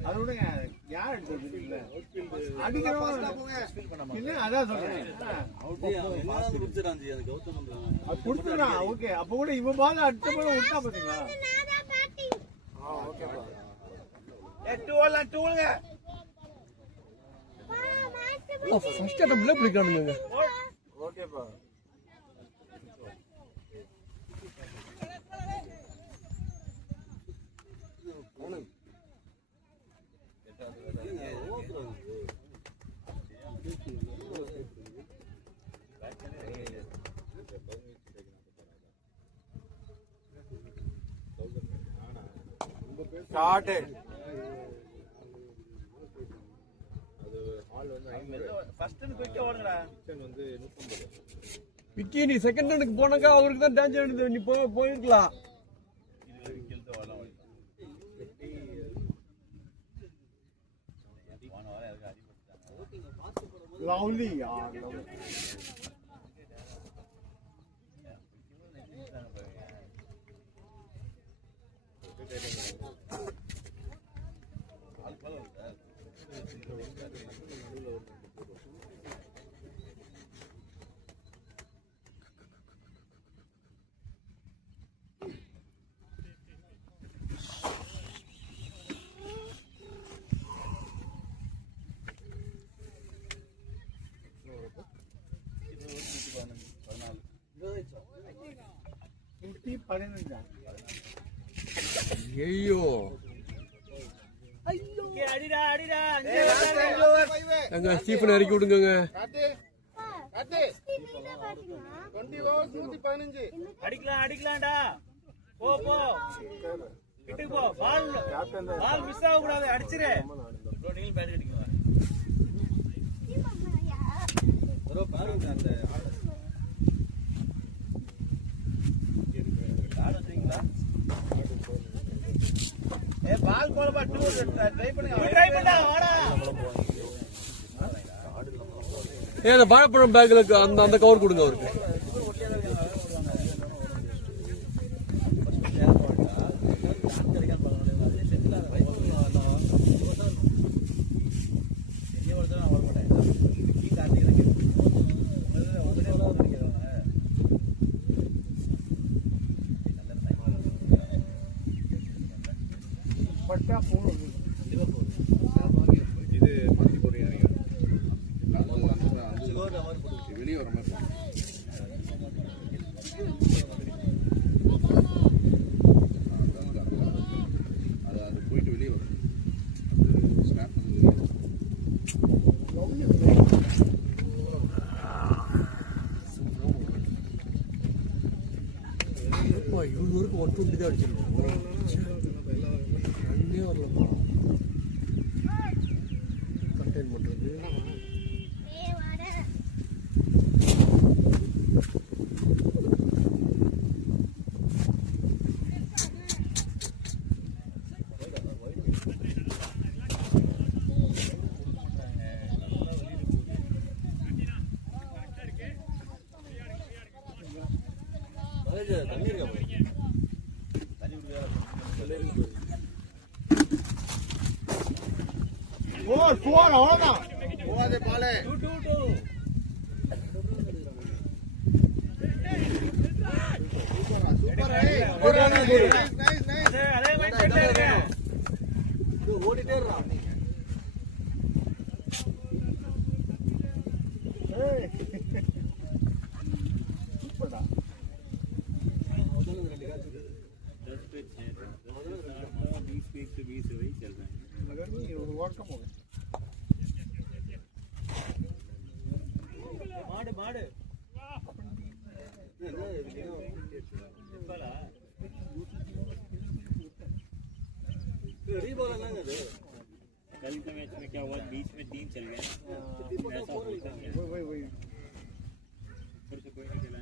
அது விடுங்க, யார் எடுத்தது இல்ல அடிக்கிறவங்க அதான் சொல்றேன். அது கொடுத்துறான். ஓகே, அப்ப கூட இவன் பால் அடுத்த போல விட்டா பாத்தீங்களா? ஃபர்ஸ்ட் அட்டம்ப்ட்ல பிடிக்கணுங்க. ஓகேப்பா. விக்கி நீ செகண்ட் ரனுக்கு போனாக்கா அவருக்கு தான் டேஞ்சர் எடுத்து நீ போயிருக்கலாம். லவ்லி ஐயோ அடிடா அடிடா. எங்க ஸ்டீஃபன் இறக்கி விடுங்க. அடிக்கலாம் அடிக்கலாம்டா. போ போ கிட்டுக்கு போ. பால் மிஸ் ஆக கூடாது. அடிச்சிரு. நீங்க பேட் அடிக்கணும். பாருங்க அந்த பால் போலப்பா. ட்ரை பண்ணுங்க. வாடா. அந்த வாழைப்பழம் பேக்ல அந்த கவர் கொடுங்க அவருக்கு. இது மாற்றி போறீங்க வெளியே வர மாதிரி அது போயிட்டு வெளியே வரும். அது ஸ்னாப் இவ்வளவு வரைக்கும் 120 தான் அடிச்சிருக்கோம். ரன்னே வரலப்பா. கண்டெயின் பண்றது தண்ணி இருக்கா தண்ணி குடிக்காத அவ்வளோதான் போகாதே பாலே ஓடிட்டே இருக்கான் சூப்பர்டா 20 से 20 वही चल रहा है मगर नहीं वर्क कम हो गया மாடு மாடு कल के मैच में क्या हुआ बीच में 3 चल गए वही फिर से कोई नहीं खेला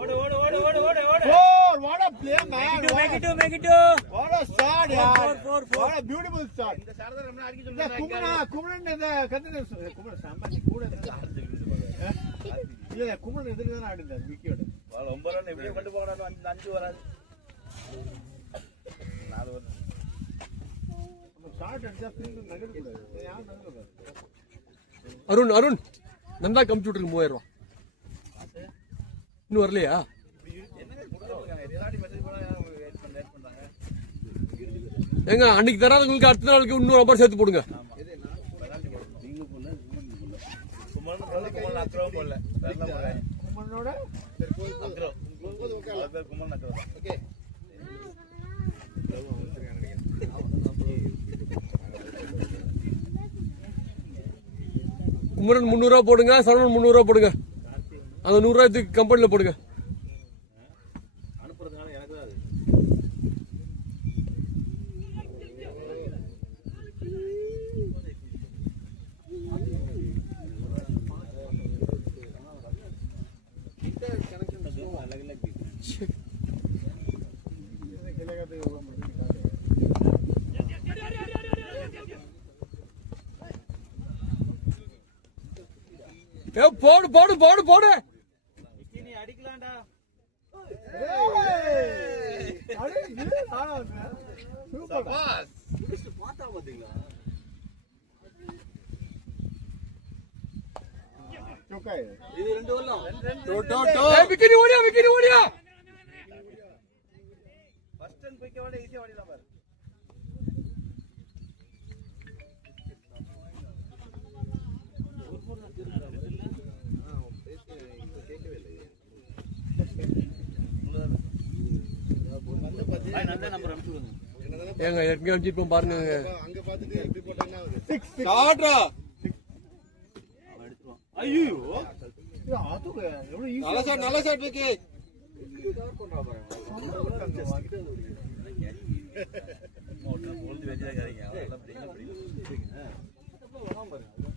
ஓடு ஓடு ஓடு ஓடு ஓடு ஓடு Four! What a play, man! make it two What a start, yaar! Four. What a beautiful start! இந்த சாரதா நம்ம அடிக்க சொல்றேன். குமரன் இந்த கத்தின குமரன் சாமானி கூட இல்ல குமரன் எதிரே தான் ஆடினார் விக்கியோட. வால 9 ரன் எப்படியே கொண்டு போறானோ 5 வராது. 4 வரும். நம்ம ஷாட் அடிச்சா ஃபீல்ட் நகர கூடாது. யார் நகர கூடாது. அருண் நந்தா கம்ப்யூட்டருக்கு 3000 ரூபாய் இன்னும் வரலையா? ஏங்க அன்னைக்கு தராதவங்களுக்கு அடுத்த நாளுக்கு இன்னொரு நம்பர் சேர்த்து போடுங்க. குமரன் 300 ரூபா போடுங்க, சரவணன் 300 ரூபா போடுங்க. அந்த 100 ரூபாய்க்கு கம்பெனில போடுங்க. அனுப்புறதுனால எனக்கு தான் அது. போடு நீ அடிக்கலாம்டா சூப்பர் பாஸ் பார்த்தா பாத்தீங்களா இது 2 வரலாம் விக்கெட் ஓடியா ஃபர்ஸ்ட் ரன் போய்க்க வேண்டிய ஈஸியா ஓடிடலாம் பாரு. ஏங்க எங்க அடிச்சிருப்போம் பாருங்க. அங்க பாத்துட்டு எப்படி போட்டாங்கன்னா ஷாட்ரா ஐயோ அது எவ்வளவு ஈஸி நல்ல ஷாட் விக்கி.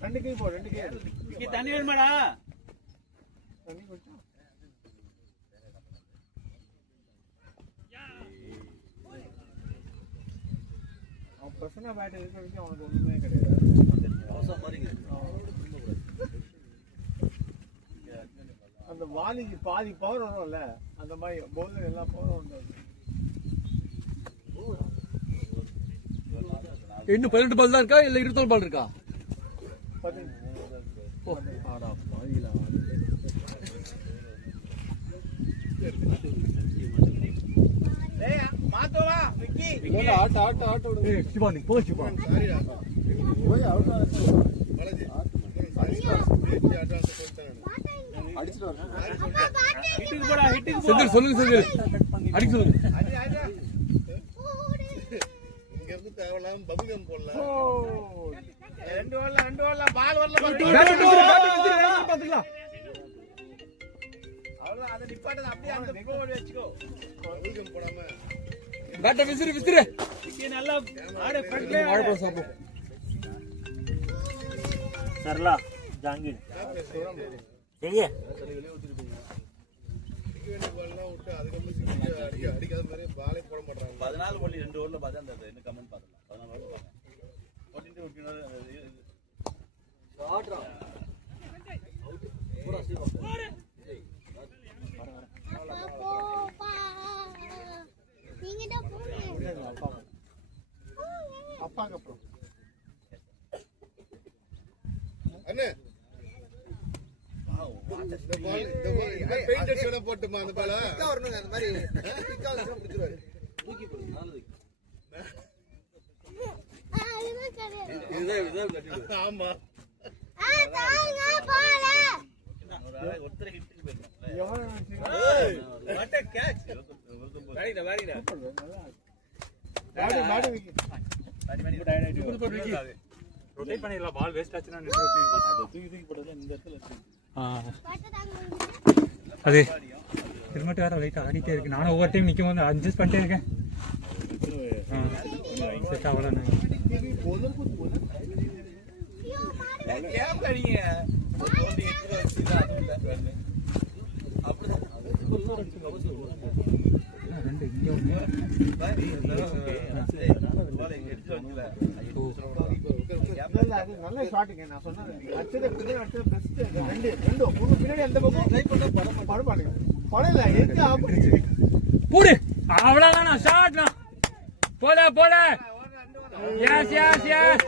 ரெண்டு கை போ ரெண்டு கை விக்கி தண்ணி வேணுமாடா தண்ணி குடிச்சா அவன் பர்சனல் பேட் இருக்கிற வரைக்கும் அவனுக்கு ஒண்ணுமே கிடையாது. அந்த வாலிக்கு பாதி பவர் வரும்ல அந்த மாதிரி பவுலர் எல்லா பவரும் உண்டு. இன்னும் 18 பால் தான் இருக்கா இல்ல 24 பால் இருக்கா? மாத்தோவா விக்கி ஆட்ட சிவா நீ போ சிவா போய் அவுட் பாலாஜி அடிச்சிட்டு வரேன். ஹிட்டுக்கு போடா ஹிட்டுக்கு போ செந்தில் சொல்லுங்க அடிக்க சொல்லுங்க. இங்க இருந்து தேவலாம் பபுகம் போடலாம். ரெண்டு வரலாம் பால் வரல பாத்துக்கலாம். அவ்வளவுதான் அதை நிப்பாட்டது அப்படியே அந்த போர்டு வெச்சுக்கோ. பபுகம் போடாம பேட்டை விசிறு விக்கி நல்லா ஆடு ஃப்ரண்ட்ல வாழைப்பழம் சாப்பிடும். सरला जहांगीर ठीक है பால்லாம் விட்டு அதுக்கப்புறம் அடிக்காத மாதிரி பாலே போட மாட்டாங்க. 14 போட்டி 2 ஓவர்ல பார்த்தா அந்த என்ன கமெண்ட் பார்த்தலாம். 14 ஓவர் பார்த்தேன். போட்டிட்டு விட்டுனது ஷாட்ரா அவுட் பூரா சீவா அண்ணே இந்த பால் பெயிண்டட் ஷர்ட் போட்டுமா அந்த பால் வரணுங்க அந்த மாதிரி கிக்கா வந்து பிடிச்சிருவாரு தூக்கி போடு நல்லது ஆமா தாங்க போல ஒருத்தர் ஹிட் வாட் எ கேட்ச் வாடிடா ரொட்டேட் பண்ணிடலாம் பால் வேஸ்ட் ஆச்சுன்னா நின்று பார்த்தா தூக்கி போட்டதுல இந்த இடத்துல அது ஹெல்மெட் வேற லைட் ஆடிட்டே இருக்கு. நானும் ஒவ்வொரு டைம் நிற்கும் போது அட்ஜஸ்ட் பண்ணிட்டே இருக்கேன். செட் ஆகல. ரெண்டு இங்கே நல்ல ஷாட்டுங்க. நான் சொன்னேன் அடிச்சது பெஸ்ட். ரெண்டு மூணு பின்னாடி அந்த பக்கம் ட்ரை பண்ண படம் பாருங்க. படல எங்க ஆப்போசிட் போடு. அவ்வளவுதான் ஷாட். போல போல. Yes yes yes.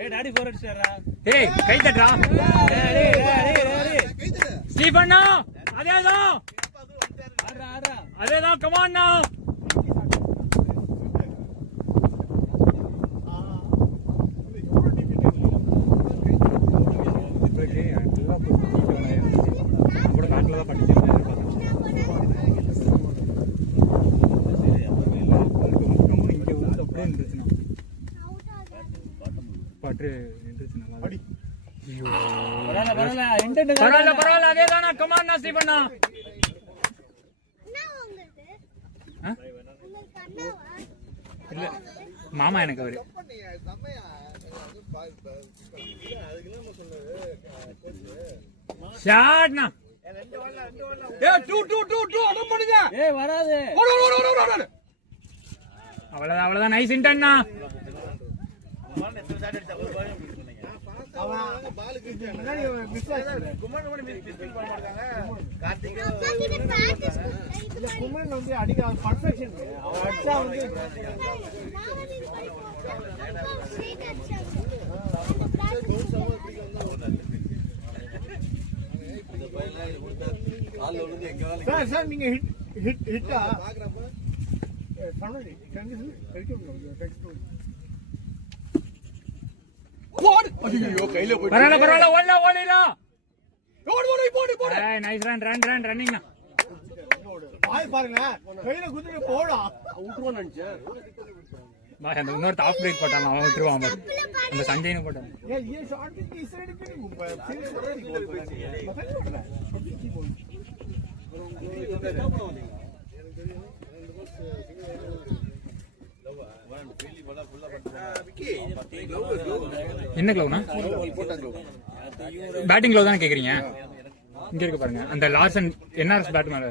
ஏய் டாடி ஃபோர் அடிச்சாரா? ஏய் கை தட்டறா. டேய் ஸ்டீபன் அதேதான். ஆடுறா அதேதான். கம் ஆன் நவ. பரவாயில்ல அதேதானா. Come on Stephen. இல்ல மாமா எனக்கு அவரு ஷாட்னா. ஏய் 2 அடம் பண்ணுங்க. ஏய் வராது. ஓடு. அவ்வளவுதான் நைஸ் இன்டர்னா. குமரன் வந்து அடிக்க பர்ஃபெக்ஷன். அவன் அடிச்சா வந்து சார் நீங்க ஹிட்டா பரவாயில்ல ஓடலாம். Nice running. பாருங்க கையில குதிரை போடும். அந்த இன்னொரு ஆஃப் பிரேக் போட்டான். அவன் விட்டுருவான். அந்த சஞ்சய்னு போட்டான். என்ன க்ளவுனா? பேட்டிங் க்ளவ் தானே கேக்குறீங்க? இங்க இருக்கு பாருங்க. அந்த லார்சன் என்ஆர்எஸ் பேட் மேல,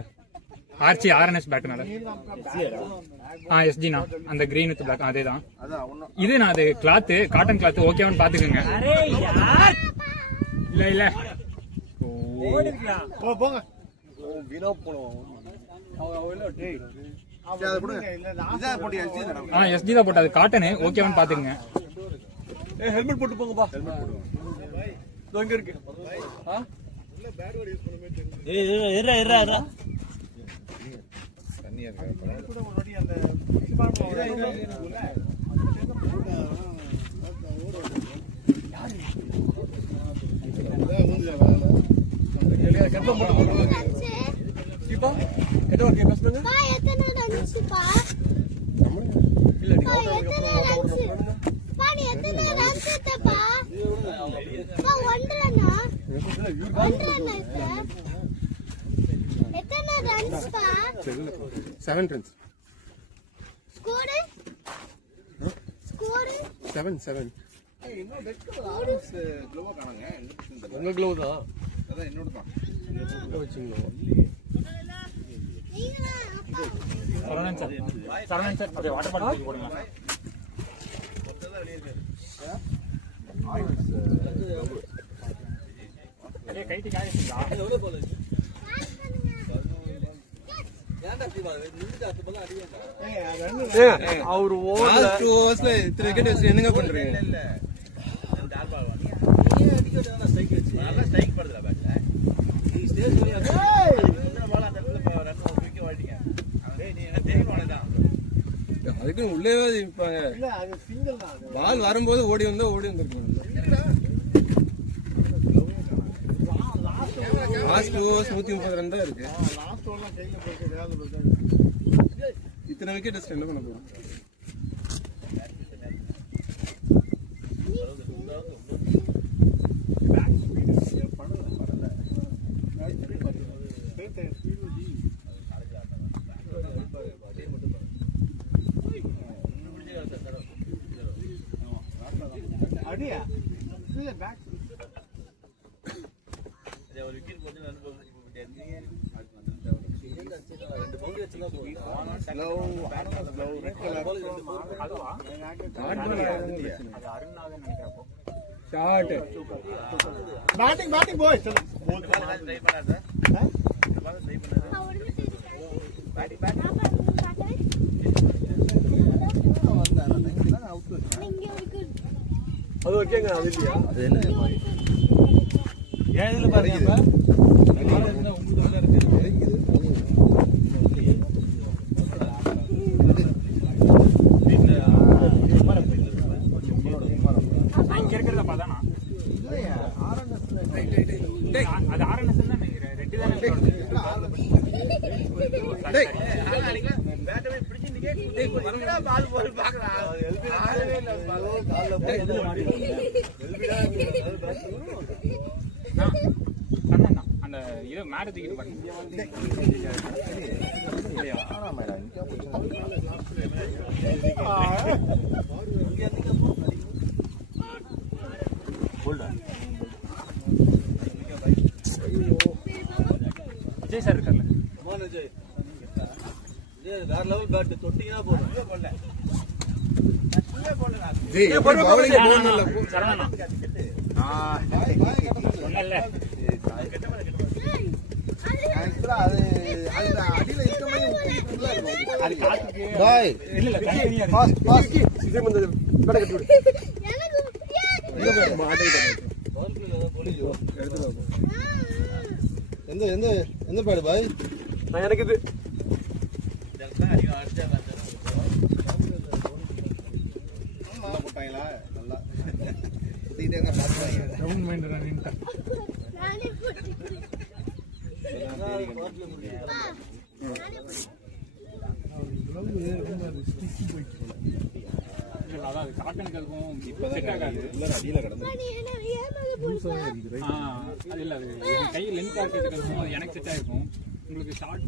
ஆர்ச்சி ஆர்என்எஸ் பேட் மேல. எஸ்ஜினா அந்த கிரீன் வித் பிளாக் அதேதான். இது நான் அது கிளாத் காட்டன் கிளாத் ஓகேவான்னு பாத்துக்கோங்க. இல்ல போங்க. எஸ்ஜி தான் போட்டது காட்டனு ஓகேவான்னு பாத்துக்கோங்க. ஹெல்மெட் போட்டு போங்கப்பா. இங்க இருக்கு. Seven runs. Seven. உங்க க்ளோவ் தான். அதான் என்னோட தான். சரவணன் சார் அப்படியே வாட்டர் பாட்டில் போடுங்க. கைட்டு காய்ச்சிங்களா? அவர் ஓவர் 2 hours இத்தனை விக்கெட் என்னங்க பண்றீங்க? டக்குன்னு உள்ளே இருப்பாங்க. பால் வரும்போது ஓடி வந்துருக்கணும். லாஸ்ட் ஓவர்ஸ் 132 தான் இருக்கு. இத்தனை விக்கெட் என்ன பண்ண போறோம்? பேட்டிங் பாய்ஸ் அது ஓகேங்க. அது இல்லையா? அது என்ன ஏன் இதுல பாருங்க இங்க இருக்கிறத பார்த்தானா அது RNS தான் நினைக்கிறேன். ரெட்டி தானே அந்த இது மேட தூக்கிட்டு பாருங்க. விஜய் சார் இருக்கார்ல, வேற லெவல் பேட் தொட்டிங்கன்னா போதும். சரவணா சொன்னல எந்த பேடு பாய்? எனக்கு இது போட்டாங்களா? நல்லா ரவுண்ட் மைண்ட் நின்னுட்டா. அதான் காட்டனுக்கு அதுக்கும் இப்போ செட் ஆகாது. அடியில கிடந்து அது இல்லை, அது கை லென்த் ஆகிறதுக்கு எனக்கு செட் ஆகிருக்கும். உங்களுக்கு ஷார்ட்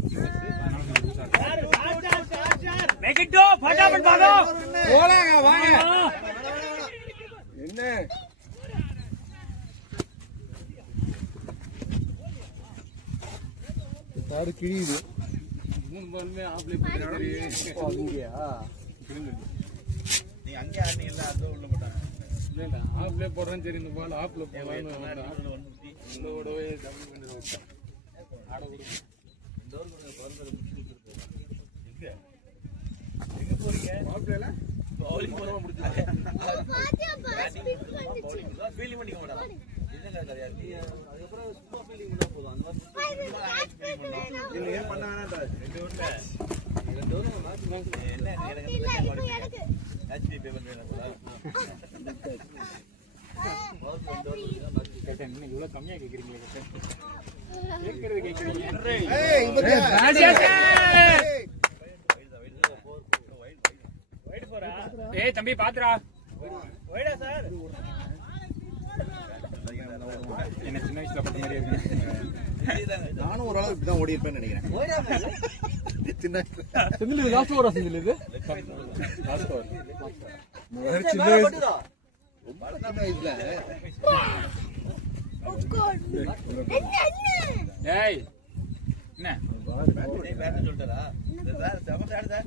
என்ன தாடு கிழியுது. 3 பாலுமே ஆப்லே போட்டுருக்காங்க. நீ அங்கே ஆடினீங்களா? அது உள்ள போட்டாங்க. இல்லை ஆப்லே போடுறேன்னு சரி, இந்த பால் ஆப்ல போடலான்னு ஓடவே டபுள் பண்ணி விட்டேன். ஆட கொடுங்க. எங்க போறீங்க? ஆப்ல பவுலிங் போறவ முடிச்சாங்க. ஃபீலிங் பண்ணிக்க மாட்டாங்க. என்னங்க சரியா நீ அதுக்கப்புறம் சும்மா ஃபீலிங் பண்ணா போதும். அந்த மாதிரி இல்ல ஏன் பண்ண வேணாம்டா. 2 ஓவர்ல 2 ஓவர் மேட்ச் என்ன எனக்கு ஹெச்பி பே பண்றேன் போல. கேட்டேன் என்ன இவ்வளவு கம்மியா கேக்குறீங்களே கேட்டேன். கேக்குறது கேக்குறீங்க. ஏய் வைட் போறா. ஏய் தம்பி பாத்துடா. வைடா சார். என்ன சின்ன வயசுல பட்ட மாதிரி இருக்கு. நானும் ஒரு அளவுக்கு இப்படிதான் ஓடி இருப்பேன்னு நினைக்கிறேன். சின்ன செந்தில் லாஸ்ட் ஓவரா? செந்தில் இது லாஸ்ட் ஓவர். சின்ன வயசு ஏய் என்ன சொல்லிட்டாரா?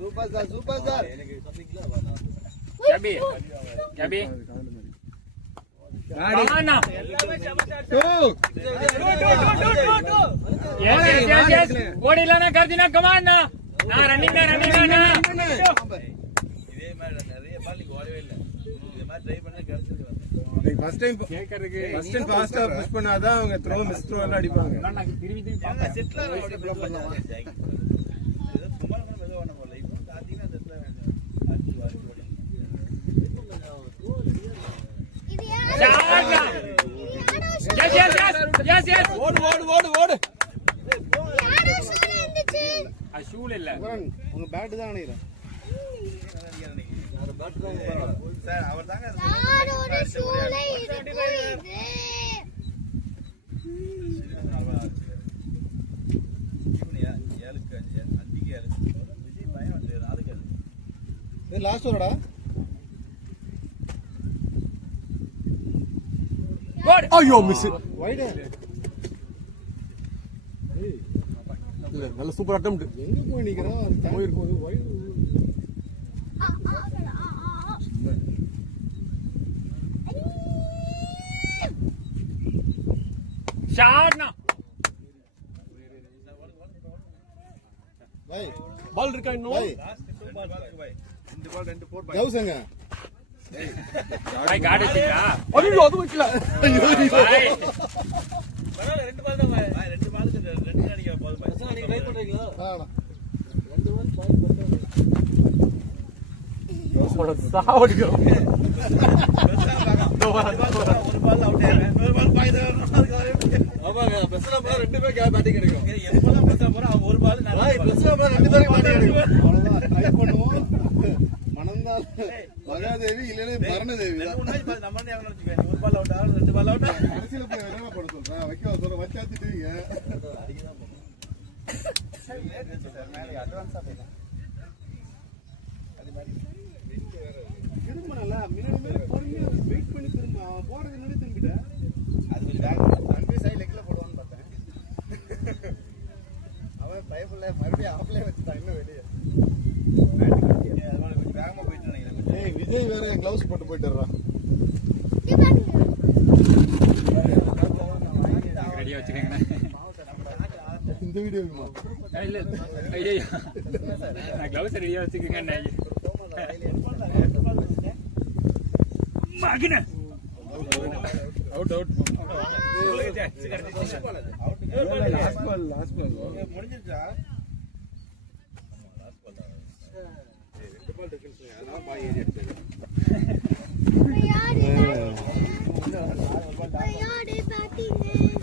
Super sir, super sir. கேபி கேபி கமான் ஓடிலானா கர்தினா கமான் நான் ரன்னிங் இதே மாதிரி நிறைய பால் நீங்க ஓடவே இல்லை. இதே மாதிரி ட்ரை பண்ண கிடைச்சது. ஃபர்ஸ்ட் டைம் கேக்குறதுக்கு ஃபர்ஸ்ட் டைம் ஃபாஸ்டா புஷ் பண்ணாதான் அவங்க த்ரோ மிஸ் த்ரோ எல்லாம் அடிப்பாங்க. நான் திரும்பி பாப்பேன். செட்ல ஓடி ப்ளோ பண்ணலாம். ஏதோ சும்மா மெதுவா பண்ண போல. இப்போ கார்த்தினா செட்ல ஓடு ஓடு ஓடு ஓடு ஷூல இல்ல உங்க பேட் தான் நினைக்கிறேன் சார் அவர் தாங்க லாஸ்ட் வரடா ஐயோ மிஸ் வைட் இல்ல நல்ல சூப்பர் அட்டெம்ப்ட் எங்க போய் நிக்கிறோம் போயிருக்கும் வைட் ஷாட்னா பை பால் இருக்கா இன்னும் இந்த பால் 2 4 ஜவுசங்க பாய் காட் வச்சிங்களா ஐயோ அது வைக்கல பாய் பரவாயில்ல 2 பால் தான் பாய் 2 பாலுக்கு 2 அடிக்க போதும் பாய் சார் நீங்க ட்ரை பண்றீங்களா ஆடா சாவடிக்கிறோம் ஒரு பால் அவுட் ஆயிடுறேன் ஒரு பால் பாய்து ஆமாங்க பிரச்சனை போனா ரெண்டு பேரும் பேட்டிங் கிடைக்கும் எப்பதான் பிரச்சனை போறோம் அவங்க ஒரு பால் பாய் பிரச்சனை போனா ரெண்டு பேரும் பேட்டிங் கிடைக்கும் அவ்வளவுதான் ட்ரை பண்ணுவோம் மனந்தால் மகாதேவி இல்லைன்னா மரணதேவி தான் நம்ம நினைச்சுக்கேன் ஒரு பால் அவுட் ஆகும் 2 பால் அவுட் கடைசியில போய் என்ன பண்ண சொல்றேன் வைக்க சொல்ற வச்சாத்திட்டீங்க அட்வான்ஸா போயிடும் திரும்ப நல்லா முன்னாடி பொறுமையா வெயிட் பண்ணி திரும்ப போறது முன்னாடி திரும்பிட்டேன் அது கொஞ்சம் கன்ஃபியூஸ் ஆகி லெக்ல போடுவான்னு பார்த்தேன் அவன் பயப்புல மறுபடியும் ஆஃப்ல வச்சுட்டான் இன்னும் வெளியே அதனால கொஞ்சம் வேகமா போயிட்டு நினைக்கிறேன் ஏய் விஜய் வேற கிளவுஸ் போட்டு போயிட்டுறான் ரெடியா வச்சிருக்கீங்க இந்த வீடியோமா இல்ல ஐயா நான் கிளவுஸ் ரெடியா வச்சிருக்கீங்க மகன அவுட் அவுட் லாஸ்ட் பால் முடிஞ்சிருச்சா அதனால பாய் ஏறி எடுத்தது யாரு பாத்தீங்க